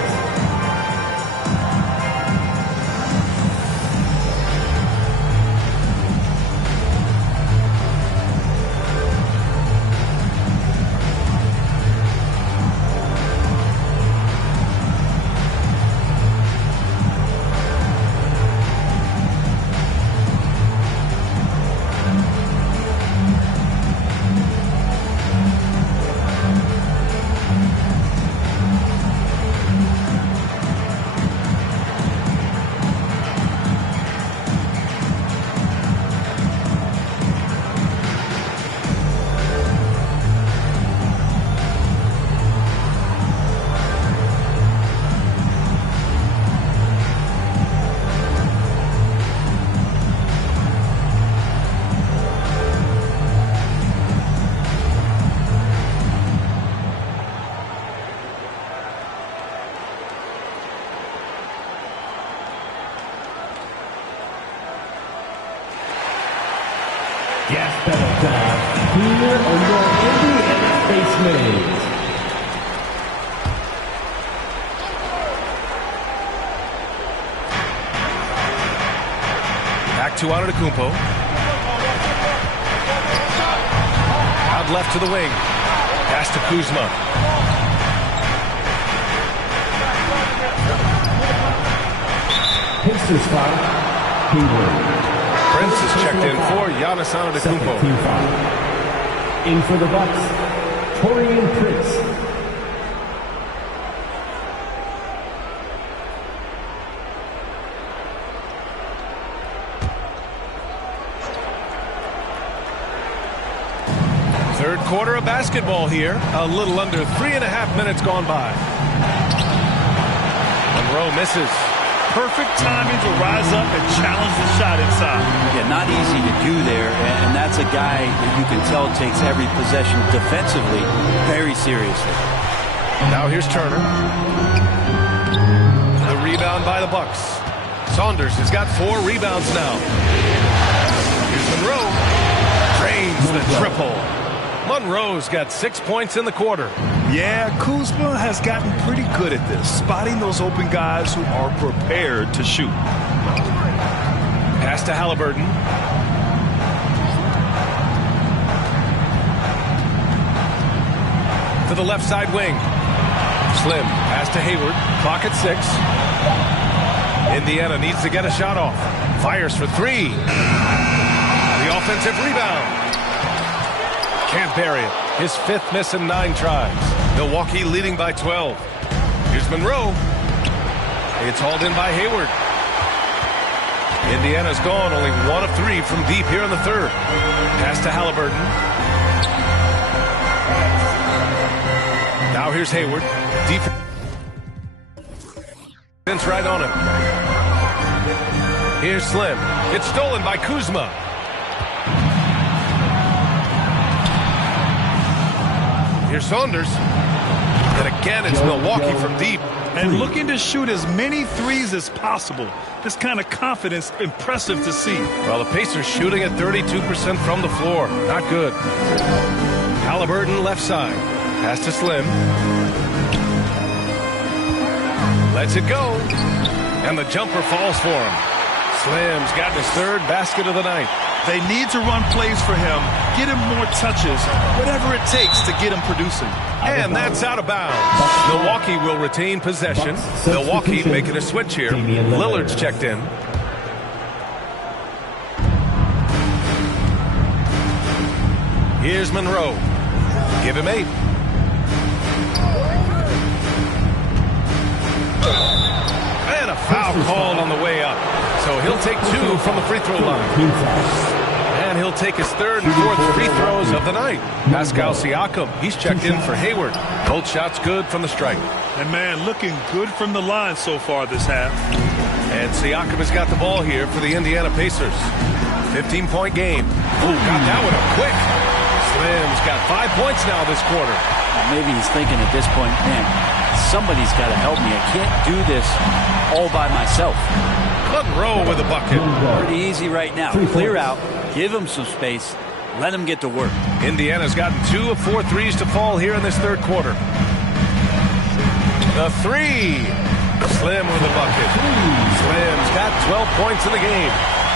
Gas pedal time here on your Indiana Pacers. made. Back to Antetokounmpo. Out left to the wing. Pass to Kuzma. Pacers foul. Hayward. Prince is checked in for Giannis Antetokounmpo. Team foul. In for the Bucks, Taurean Prince. Third quarter of basketball here. A little under 3.5 minutes gone by. Monroe misses. Perfect timing to rise up and challenge the shot inside. Yeah, not easy to do there, and that's a guy that you can tell takes every possession defensively very seriously. Now here's Turner. The rebound by the Bucks. Saunders has got 4 rebounds now. Here's Monroe. Drains the triple. Monroe's got 6 points in the quarter. Yeah, Kuzma has gotten pretty good at this, spotting those open guys who are prepared to shoot. Pass to Halliburton. To the left side wing. Slim. Pass to Hayward. Clock at 6. Indiana needs to get a shot off. Fires for 3. The offensive rebound. Can't bury it. His 5th miss in 9 tries. Milwaukee leading by 12. Here's Monroe. It's hauled in by Hayward. Indiana's gone only 1 of 3 from deep here in the third. Pass to Halliburton. Now here's Hayward. Defense right on him. Here's Slim. It's stolen by Kuzma. Here's Saunders. And again, it's Milwaukee from deep. And looking to shoot as many threes as possible. This kind of confidence, impressive to see. Well, the Pacers shooting at 32% from the floor. Not good. Halliburton left side. Pass to Slim. Lets it go. And the jumper falls for him. Slim's got his 3rd basket of the night. They need to run plays for him, get him more touches, whatever it takes to get him producing. And that's out of bounds. Milwaukee will retain possession. Milwaukee making a switch here. Lillard's checked in. Here's Monroe. Give him 8. And a foul called on the way up. So he'll take 2 from the free throw line. And he'll take his 3rd and 4th free throws of the night. Pascal Siakam, he's checked in for Hayward. Both shots good from the stripe. And man, looking good from the line so far this half. And Siakam has got the ball here for the Indiana Pacers. 15-point game. Ooh, got that one up quick. Slim's got 5 points now this quarter. Maybe he's thinking at this point, man, somebody's got to help me. I can't do this all by myself. Monroe with a bucket. Pretty easy right now. Clear out, give him some space, let him get to work. Indiana's gotten 2 of 4 threes to fall here in this third quarter. The 3. Slim with a bucket. Slim's got 12 points in the game.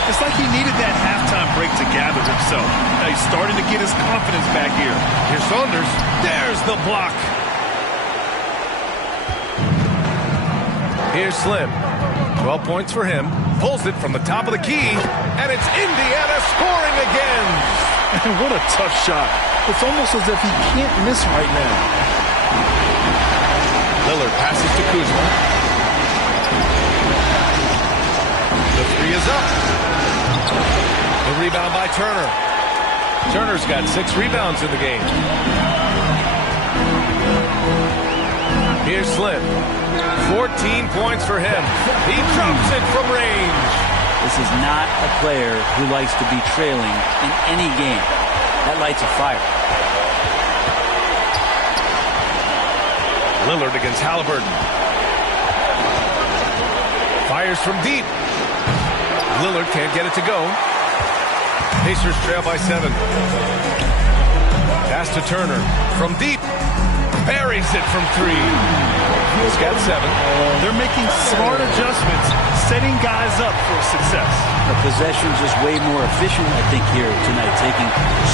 It's like he needed that halftime break to gather himself. Now he's starting to get his confidence back here. Here's Saunders. There's the block. Here's Slim. 12 points for him. Pulls it from the top of the key. And it's Indiana scoring again. And what a tough shot. It's almost as if he can't miss right now. Lillard passes to Kuzma. The 3 is up. The rebound by Turner. Turner's got 6 rebounds in the game. Here's Slim. 14 points for him. He drops it from range. This is not a player who likes to be trailing in any game. That lights a fire. Lillard against Halliburton. Fires from deep. Lillard can't get it to go. Pacers trail by 7. Pass to Turner. From deep. Buries it from 3. He's got 7. They're making smart adjustments, setting guys up for success. The possession's just way more efficient, I think, here tonight. Taking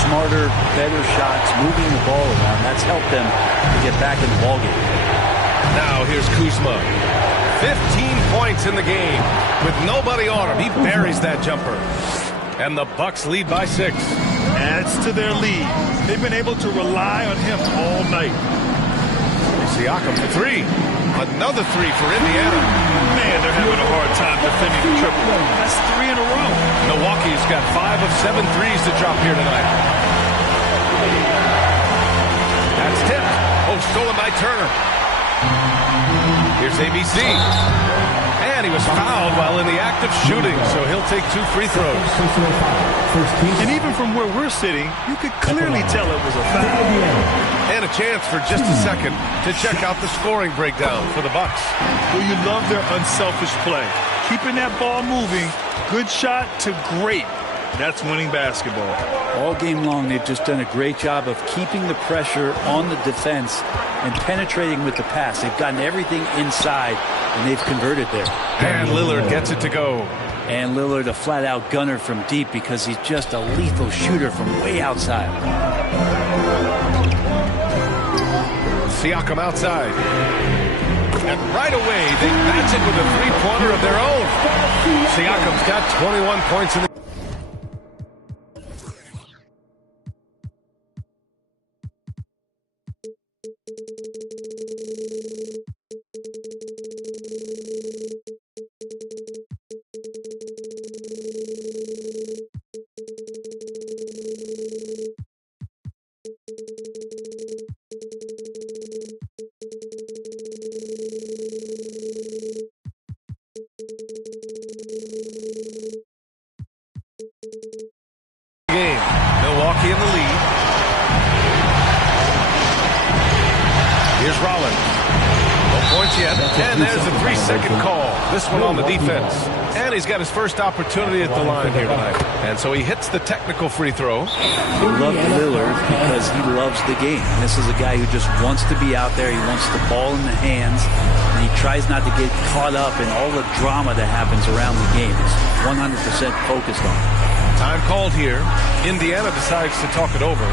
smarter, better shots, moving the ball around. That's helped them to get back in the ballgame. Now here's Kuzma. 15 points in the game. With nobody on him, he buries that jumper. And the Bucks lead by 6. Adds to their lead. They've been able to rely on him all night. Siakam for 3. Another 3 for Indiana. Man, they're having a hard time defending the triple. That's 3 in a row. Milwaukee's got 5 of 7 threes to drop here tonight. That's tipped. Oh, stolen by Turner. Here's ABC. And he was fouled while in the act of shooting, so he'll take 2 free throws. And even from where we're sitting, you could clearly tell it was a foul. And a chance for just a second to check out the scoring breakdown for the Bucks. Well, you love their unselfish play. Keeping that ball moving, good shot to great. That's winning basketball. All game long, they've just done a great job of keeping the pressure on the defense and penetrating with the pass. They've gotten everything inside, and they've converted there. And Lillard gets it to go. And Lillard, a flat-out gunner from deep because he's just a lethal shooter from way outside. Siakam outside. And right away, they match it with a three-pointer of their own. Siakam's got 21 points in the game. Milwaukee in the lead. Here's Rollins. No points yet. And there's a 3-second call. This one on the defense. And he's got his first opportunity at the line here tonight. And so he hits the technical free throw. They love Lillard because he loves the game. This is a guy who just wants to be out there. He wants the ball in the hands. And he tries not to get caught up in all the drama that happens around the game. He's 100% focused on it. Time called here. Indiana decides to talk it over.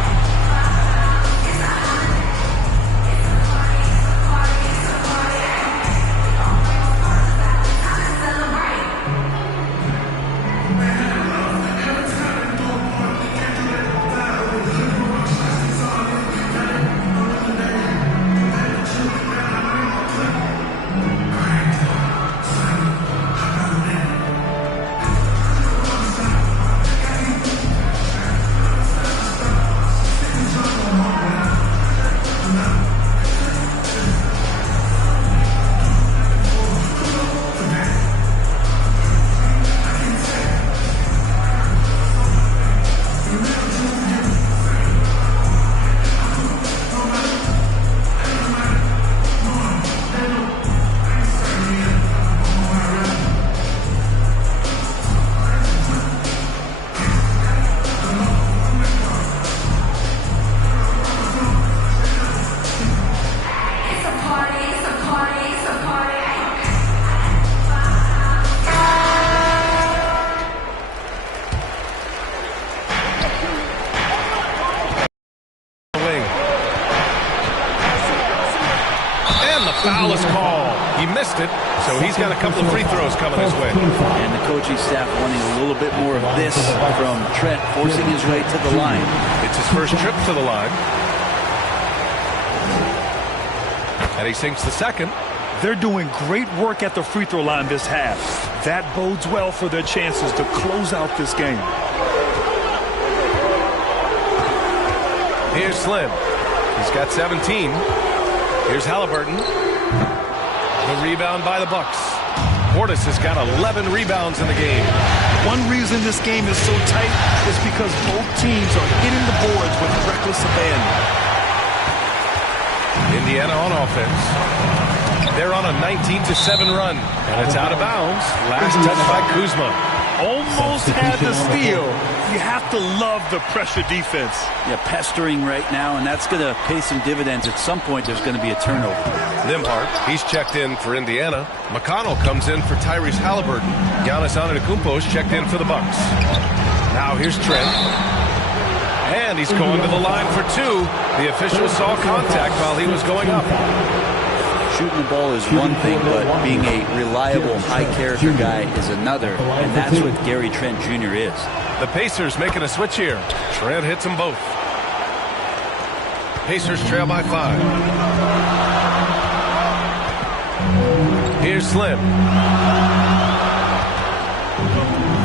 Foul is called. He missed it, so he's got a couple of free throws coming his way. And the coaching staff wanting a little bit more of this from Trent, forcing his way to the line. It's his first trip to the line. And he sinks the second. They're doing great work at the free throw line this half. That bodes well for their chances to close out this game. Here's Slim. He's got 17. Here's Halliburton. The rebound by the Bucks. Portis has got 11 rebounds in the game. One reason this game is so tight is because both teams are hitting the boards with reckless abandon. Indiana on offense. They're on a 19-7 run. And it's out of bounds. Last touch by Kuzma. Almost had the steal. You have to love the pressure defense. Yeah, pestering right now, and that's going to pay some dividends. At some point, there's going to be a turnover. Nimhart, he's checked in for Indiana. McConnell comes in for Tyrese Halliburton. Giannis Antetokounmpo's checked in for the Bucks. Now here's Trent. And he's going to the line for two. The official saw contact while he was going up. Shooting the ball is one thing, but being a reliable, high-character guy is another, and that's what Gary Trent Jr. is. The Pacers making a switch here. Trent hits them both. Pacers trail by 5. Here's Slim.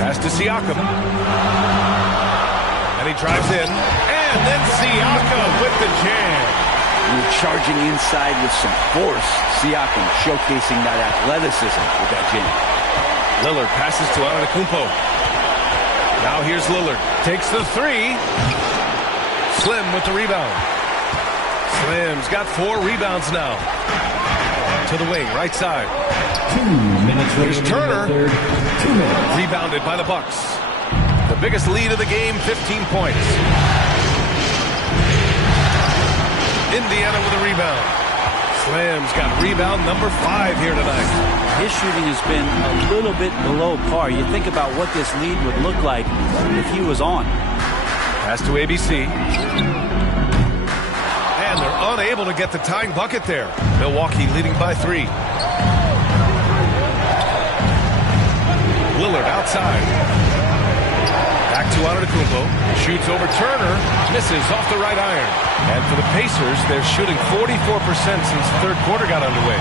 Pass to Siakam. And he drives in. And then Siakam with the jam. You're charging inside with some force. Siakam showcasing that athleticism with that jam. Lillard passes to Antetokounmpo. Now here's Lillard. Takes the 3. Slim with the rebound. Slim's got 4 rebounds now. To the wing, right side. 2 minutes. Here's Turner. 2 minutes. Rebounded by the Bucks. The biggest lead of the game, 15 points. Indiana with a rebound. Slim's got rebound number 5 here tonight. His shooting has been a little bit below par. You think about what this lead would look like if he was on. Pass to ABC. And they're unable to get the tying bucket there. Milwaukee leading by 3. Lillard outside. Back to Antetokounmpo. Shoots over Turner. Misses off the right iron. And for the Pacers, they're shooting 44% since the third quarter got underway.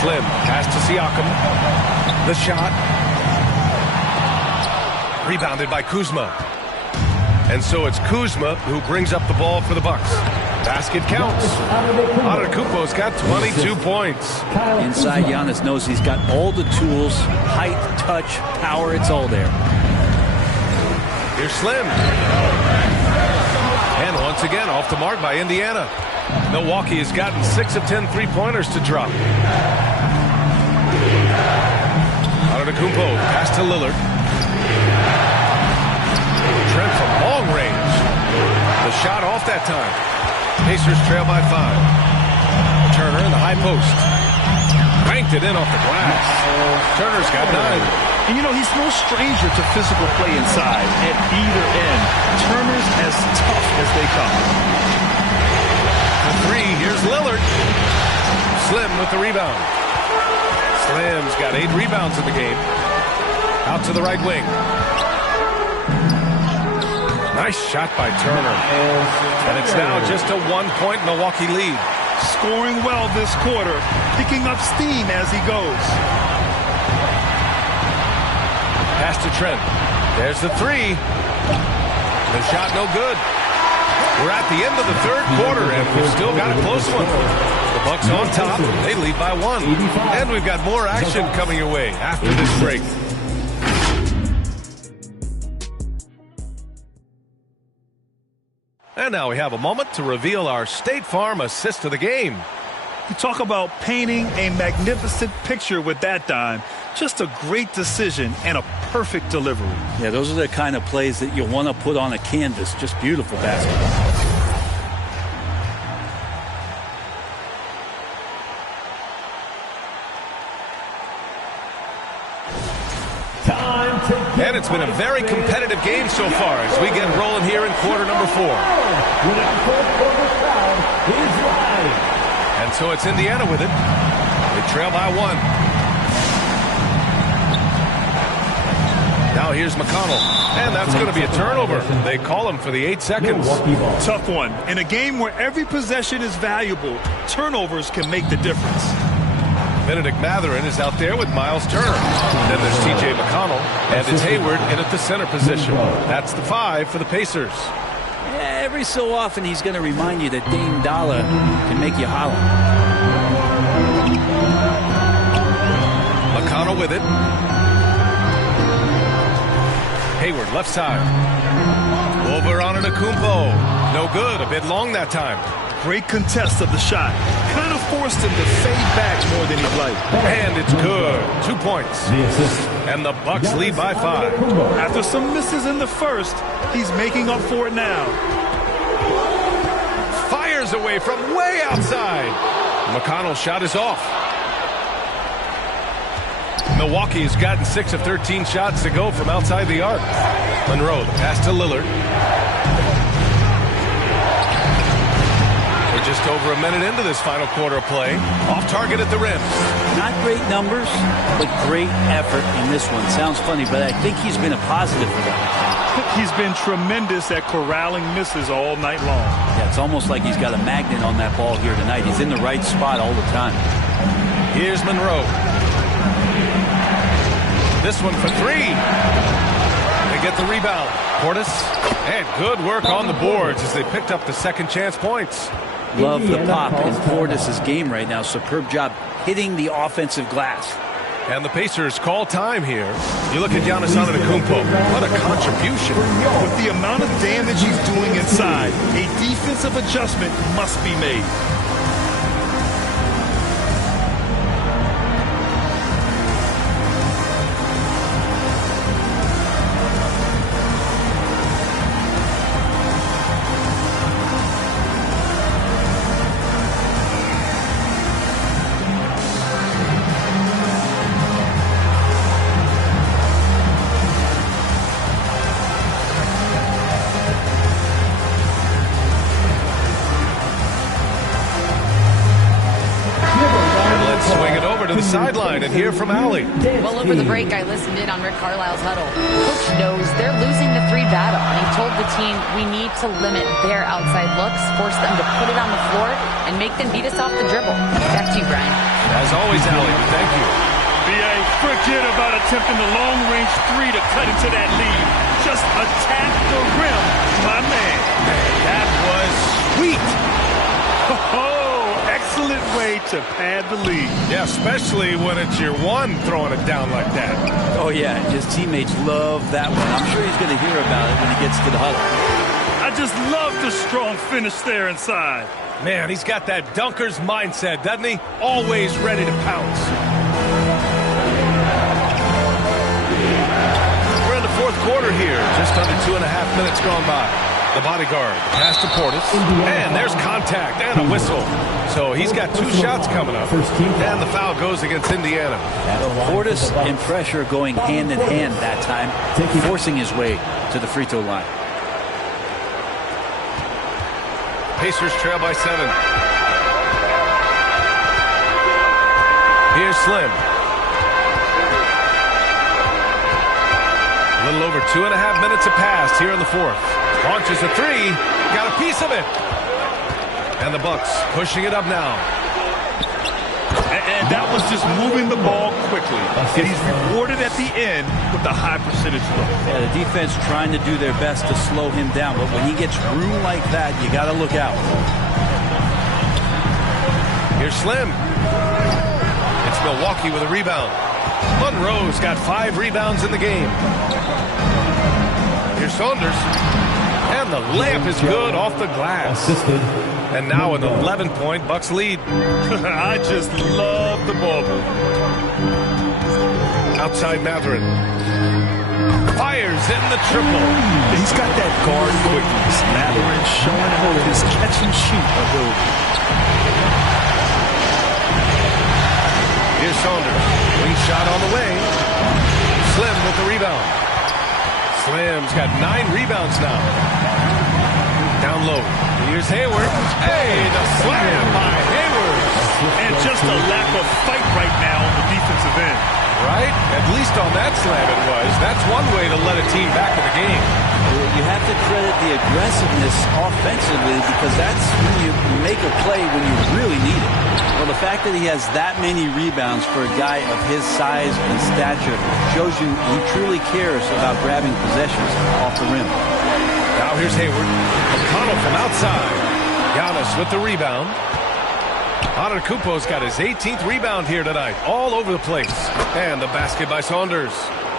Slim, pass to Siakam. The shot. Rebounded by Kuzma. And so it's Kuzma who brings up the ball for the Bucks. Basket counts. Antetokounmpo's got 22 points. Inside, Giannis knows he's got all the tools, height, touch, power, it's all there. Here's Slim. And once again, off the mark by Indiana. Milwaukee has gotten 6 of 10 three-pointers to drop. Antetokounmpo, pass to Lillard. Trent from long range. The shot off that time. Pacers trail by 5. Turner in the high post. Banked it in off the glass. Turner's got 9. And you know, he's no stranger to physical play inside at either end. Turner's as tough as they come. The 3, here's Lillard. Slim with the rebound. Slim's got 8 rebounds in the game. Out to the right wing. Nice shot by Turner. And it's now just a 1-point Milwaukee lead. Scoring well this quarter. Picking up steam as he goes. Pass to Trent. There's the 3. The shot no good. We're at the end of the third quarter, and we've still got a close one. The Bucks on top. They lead by 1. And we've got more action coming your way after this break. And now we have a moment to reveal our State Farm assist of the game. You talk about painting a magnificent picture with that dime. Just a great decision and a perfect delivery. Yeah, those are the kind of plays that you want to put on a canvas. Just beautiful basketball. And it's been a very competitive game so far as we get rolling here in quarter number 4. And so it's Indiana with it. They trail by 1. Now here's McConnell. And that's going to be a turnover. They call him for the 8 seconds. Tough one. In a game where every possession is valuable, turnovers can make the difference. Benedict Mathurin is out there with Miles Turner. Then there's T.J. McConnell, and it's Hayward in at the center position. That's the 5 for the Pacers. Yeah, every so often he's going to remind you that Dame Dollar can make you holler. McConnell with it. Hayward left side. Over on Antetokounmpo. No good. A bit long that time. great contest of the shot. Kind of forced him to fade back more than he'd like. And it's good. 2 points. And the Bucks lead by 5. After some misses in the first, he's making up for it now. Fires away from way outside. McConnell's shot is off. Milwaukee has gotten 6 of 13 shots to go from outside the arc. Monroe, the pass to Lillard. We're just over a minute into this final quarter of play. Off target at the rim. Not great numbers, but great effort in this one. Sounds funny, but I think he's been a positive for them. He's been tremendous at corralling misses all night long. Yeah, it's almost like he's got a magnet on that ball here tonight. He's in the right spot all the time. Here's Monroe. This one for 3. They get the rebound. Portis, and good work on the boards as they picked up the second chance points. Love the pop in Portis' game right now. Superb job hitting the offensive glass. And the Pacers call time here. You look at Giannis Antetokounmpo. What a contribution. With the amount of damage he's doing inside, a defensive adjustment must be made. Sideline and hear from Allie. Well, over the break, I listened in on Rick Carlisle's huddle. Coach knows they're losing the 3 battle, and he told the team we need to limit their outside looks, force them to put it on the floor, and make them beat us off the dribble. Back to you, Brian. As always, Allie, thank you. BA, forget about attempting the long-range 3 to cut into that lead. Just attack the rim, my man. That was sweet. Excellent way to pad the lead. Yeah, especially when it's your one throwing it down like that. Oh, yeah, his teammates love that one. I'm sure he's going to hear about it when he gets to the huddle. I just love the strong finish there inside. Man, he's got that dunker's mindset, doesn't he? Always ready to pounce. We're in the fourth quarter here. Just under 2.5 minutes gone by. The bodyguard pass to Portis, and there's contact and a whistle. So he's got 2 shots coming up, and the foul goes against Indiana. Portis and pressure going hand in hand that time, forcing his way to the free throw line. Pacers trail by 7. Here's Slim. A little over 2.5 minutes have passed here in the fourth. Launches a 3, got a piece of it. And the Bucks pushing it up now. And that was just moving the ball quickly. And he's rewarded at the end with a high percentage look. Yeah, the defense trying to do their best to slow him down, but when he gets room like that, you got to look out. Here's Slim. It's Milwaukee with a rebound. Monroe's got 5 rebounds in the game. Here's Saunders. And the layup is good off the glass. And now an 11-point Bucks lead. I just love the ball. Outside Matherin. Fires in the triple. He's got that guard quickness. Matherin showing his catch and shoot ability. Here's Saunders. Wing shot on the way. Slim with the rebound. Slim's got 9 rebounds now. Down low. Here's Hayward. Hey, the slam by Hayward. And just a lack of fight right now on the defensive end. Right? At least on that slam it was. That's one way to let a team back in the game. You have to credit the aggressiveness offensively because that's when you make a play when you really need it. Well, the fact that he has that many rebounds for a guy of his size and stature shows you he truly cares about grabbing possessions off the rim. Now here's Hayward. McConnell from outside. Giannis with the rebound. Antetokounmpo's got his 18th rebound here tonight. All over the place. And the basket by Saunders.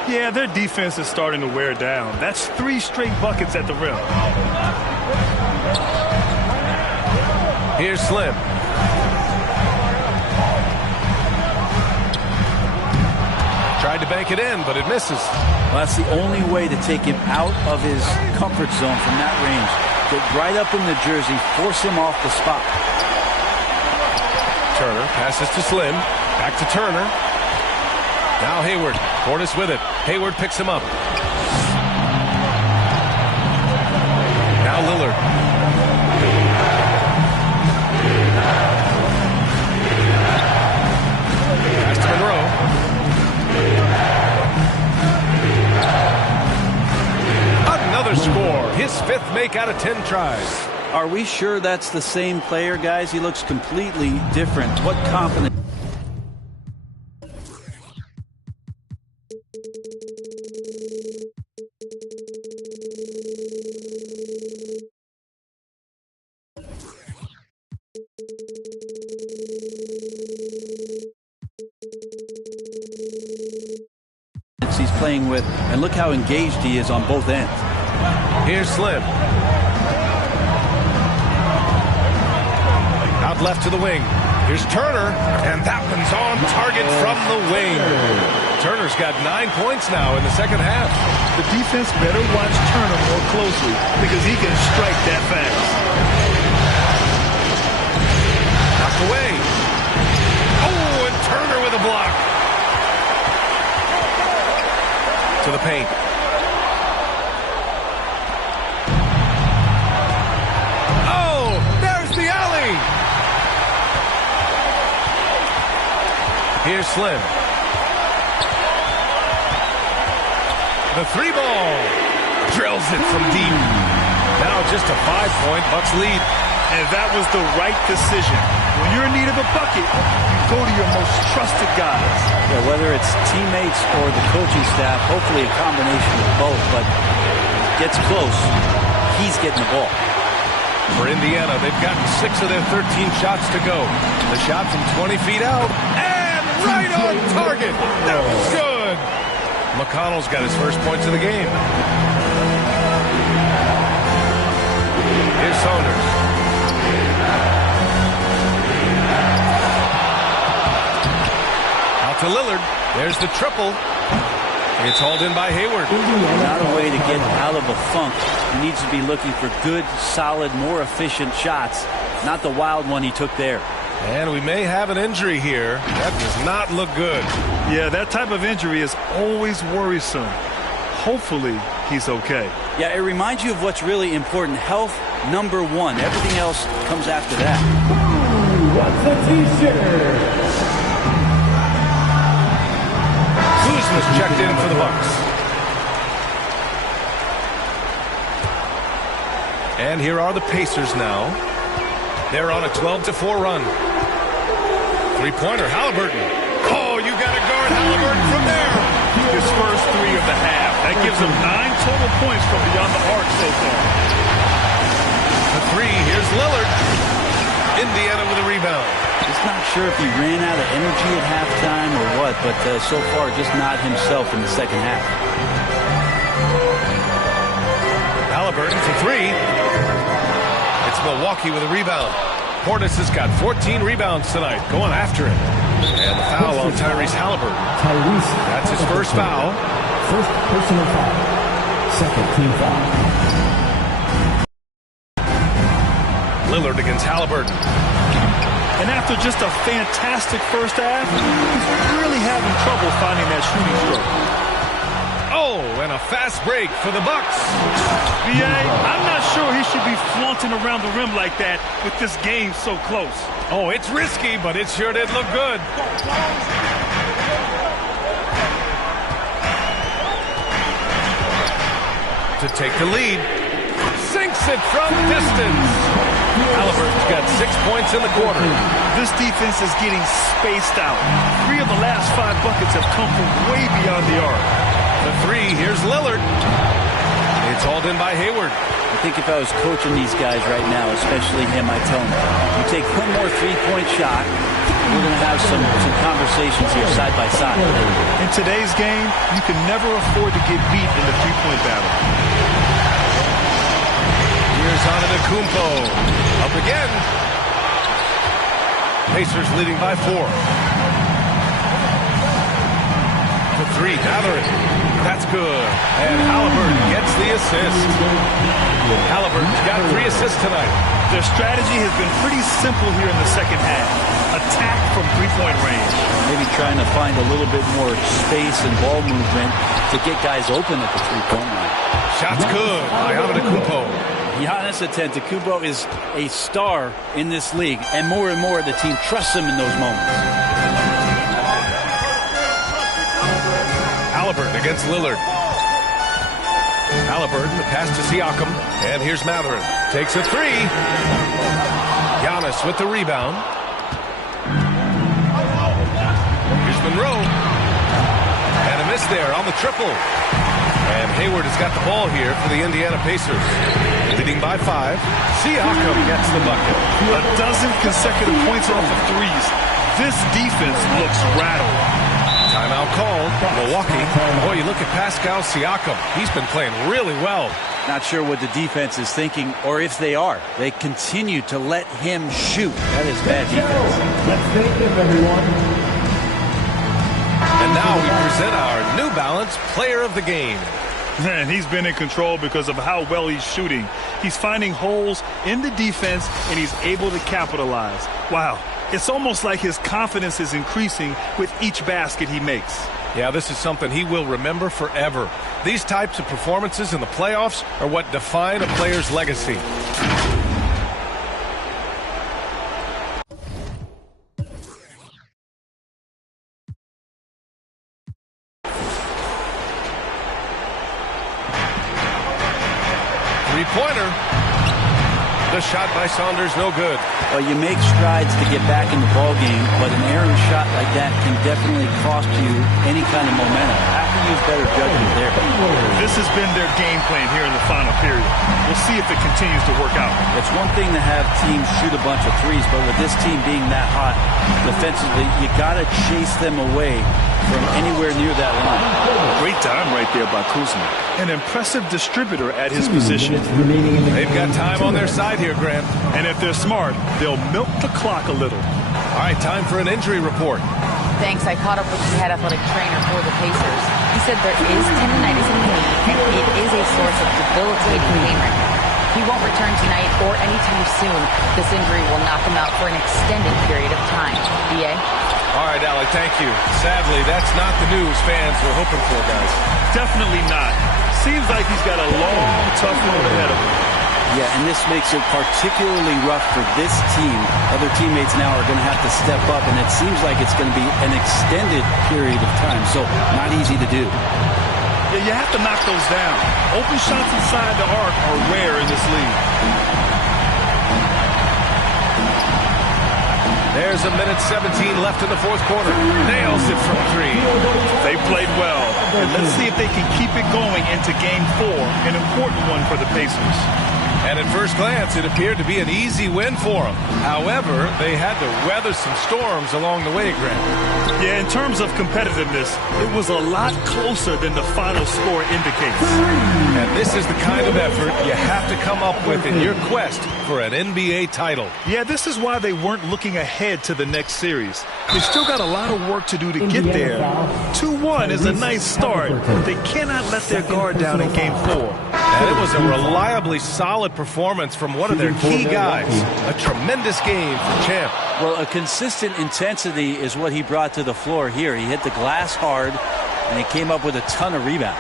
Yeah, their defense is starting to wear down. That's 3 straight buckets at the rim. Here's Slim. Tried to bank it in, but it misses. Well, that's the only way to take him out of his comfort zone from that range. Get right up in the jersey, force him off the spot. Turner passes to Slim. Back to Turner. Now Hayward. Portis with it. Hayward picks him up. Now Lillard. Pass to Monroe. Another score. His 5th make out of 10 tries. Are we sure that's the same player, guys? He looks completely different. What confidence? He's playing with, and look how engaged he is on both ends. Here's Slim. Out left to the wing. Here's Turner, and that one's on target from the wing. Turner's got 9 points now in the second half. The defense better watch Turner more closely because he can strike that fast. Knocked away. Oh, and Turner with a block. To the paint. Oh, there's the alley. Here's Slim. The 3-ball. Drills it from deep. Now just a 5-point Bucks lead. And that was the right decision. When you're in need of a bucket, you go to your most trusted guys. Yeah, whether it's teammates or the coaching staff, hopefully a combination of both, but gets close, he's getting the ball. For Indiana, they've gotten 6 of their 13 shots to go. The shot from 20 feet out, and right on target. That was good. McConnell's got his first points of the game. Here's Saunders. Out to Lillard. There's the triple. It's hauled in by Hayward. Not a way to get out of a funk. He needs to be looking for good, solid, more efficient shots, not the wild one he took there. And we may have an injury here. That does not look good. Yeah, that type of injury is always worrisome. Hopefully, he's okay. Yeah, it reminds you of what's really important. Health, number one. Everything else comes after that. What's a t-shirt? Kuzma's checked in for the Bucks. And here are the Pacers now. They're on a 12-4 run. Three-pointer, Halliburton. Oh, you got to guard Halliburton from there. His first 3 of the half. That gives him 9 total points from beyond the arc so far. The 3, here's Lillard. Indiana with a rebound. Just not sure if he ran out of energy at halftime or what, but so far just not himself in the second half. Halliburton for 3. It's Milwaukee with a rebound. Portis has got 14 rebounds tonight, going after it. And the foul on Tyrese Halliburton. That's his first foul. First personal foul. Second team foul. Lillard against Halliburton. And after just a fantastic first half, he's really having trouble finding that shooting stroke. Oh, and a fast break for the Bucks. B.A., I'm not sure he should be flaunting around the rim like that with this game so close. Oh, it's risky, but it sure did look good. To take the lead. Sinks it from distance. Halliburton's got 6 points in the quarter. This defense is getting spaced out. 3 of the last 5 buckets have come from way beyond the arc. The 3, here's Lillard. It's hauled in by Hayward. I think if I was coaching these guys right now, especially him, I'd tell him, you take one more 3-point shot, we're going to have some conversations here side by side. In today's game, you can never afford to get beat in the 3-point battle. Here's Antetokounmpo. Up again. Pacers leading by 4. For 3, Mather. That's good. And Halliburton gets the assist. Halliburton's got 3 assists tonight. Their strategy has been pretty simple here in the second half. Attack from three-point range. Maybe trying to find a little bit more space and ball movement to get guys open at the three-point line. Shots good by Antetokounmpo. Giannis Antetokounmpo is a star in this league, and more the team trusts him in those moments. Halliburton against Lillard. Halliburton, the pass to Siakam, and here's Mathurin. Takes a 3. Giannis with the rebound. Here's Monroe. And a miss there on the triple. And Hayward has got the ball here for the Indiana Pacers. Leading by 5. Siakam gets the bucket. A dozen consecutive points off of threes. This defense looks rattled. Timeout called. Milwaukee. Boy, you look at Pascal Siakam. He's been playing really well. Not sure what the defense is thinking, or if they are. They continue to let him shoot. That is bad defense. Let's thank him, everyone. And now we present our New Balance Player of the Game. Man, he's been in control because of how well he's shooting. He's finding holes in the defense, and he's able to capitalize. Wow. It's almost like his confidence is increasing with each basket he makes. Yeah, this is something he will remember forever. These types of performances in the playoffs are what define a player's legacy. Three-pointer. The shot by Saunders, no good. Well, you make strides to get back in the ball game, but an errant shot like that can definitely cost you any kind of momentum. Have to use better judgment there. This has been their game plan here in the final period. We'll see if it continues to work out. It's one thing to have teams shoot a bunch of threes, but with this team being that hot defensively, you got to chase them away from anywhere near that line. Great time right there by Kuzma. An impressive distributor at his position. They've got time on their side here, Grant. And if they're smart, they'll milk the clock a little. All right, time for an injury report. Thanks. I caught up with the head athletic trainer for the Pacers. He said there is tendonitis in the knee, and it is a source of debilitating pain right now. He won't return tonight or anytime soon. This injury will knock him out for an extended period of time. B.A.? All right, Alec, thank you. Sadly, that's not the news fans were hoping for, guys. Definitely not. Seems like he's got a long, tough road ahead of him. Yeah, and this makes it particularly rough for this team. Other teammates now are going to have to step up, and it seems like it's going to be an extended period of time, so not easy to do. Yeah, you have to knock those down. Open shots inside the arc are rare in this league. There's a minute 17 left in the fourth quarter. Nails it from 3. They played well. And let's see if they can keep it going into Game 4, an important one for the Pacers. And at first glance, it appeared to be an easy win for them. However, they had to weather some storms along the way, Grant. Yeah, in terms of competitiveness, it was a lot closer than the final score indicates. And this is the kind of effort you have to come up with in your quest for an NBA title. Yeah, this is why they weren't looking ahead to the next series. They've still got a lot of work to do to get there. 2-1 is a nice start. They cannot let their guard down in Game 4. And it was a reliably solid performance from one of their key guys. A tremendous game for Champ. Well, a consistent intensity is what he brought to the floor here. He hit the glass hard, and he came up with a ton of rebounds.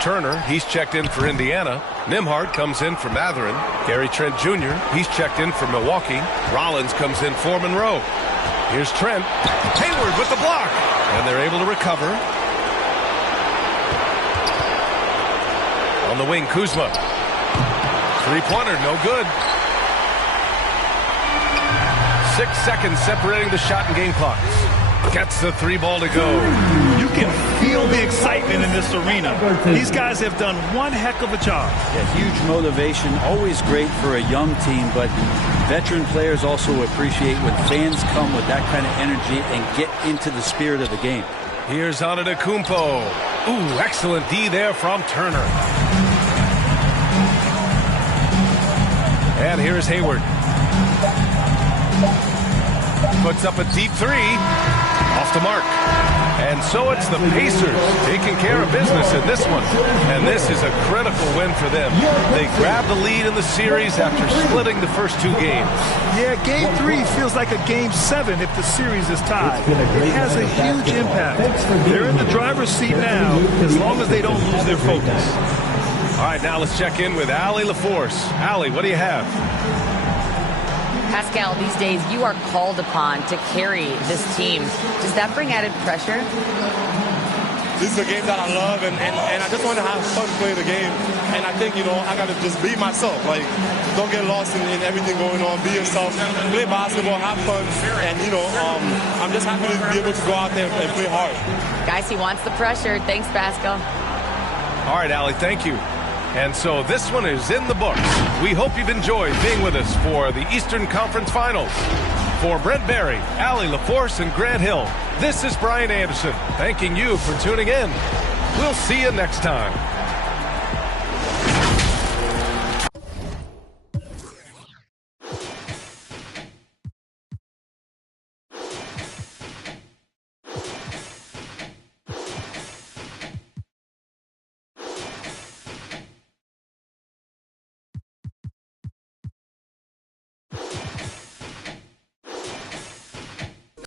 Turner, he's checked in for Indiana. Nimhart comes in for Mathurin. Gary Trent Jr., he's checked in for Milwaukee. Rollins comes in for Monroe. Here's Trent. Hayward with the block. And they're able to recover. On the wing, Kuzma. Three-pointer, no good. 6 seconds separating the shot and game clocks. Gets the 3 ball to go. You can feel the excitement in this arena. These guys have done one heck of a job. Yeah, huge motivation, always great for a young team, but veteran players also appreciate when fans come with that kind of energy and get into the spirit of the game. Here's Antetokounmpo. Ooh, excellent D there from Turner. And here's Hayward. Puts up a deep three. Off the mark. And so it's the Pacers taking care of business in this one. And this is a critical win for them. They grab the lead in the series after splitting the first 2 games. Yeah, Game 3 feels like a Game 7 if the series is tied. It has a huge impact. They're in the driver's seat now, as long as they don't lose their focus. All right, now let's check in with Allie LaForce. Allie, what do you have? Pascal, these days you are called upon to carry this team. Does that bring added pressure? This is a game that I love, and I just want to have fun playing the game. And I think, I got to just be myself. Like, don't get lost in everything going on. Be yourself. Play basketball, have fun. And, I'm just happy to be able to go out there and play hard. Guys, he wants the pressure. Thanks, Pascal. All right, Allie, thank you. And so this one is in the books. We hope you've enjoyed being with us for the Eastern Conference Finals. For Brent Barry, Allie LaForce, and Grant Hill, this is Brian Anderson, thanking you for tuning in. We'll see you next time.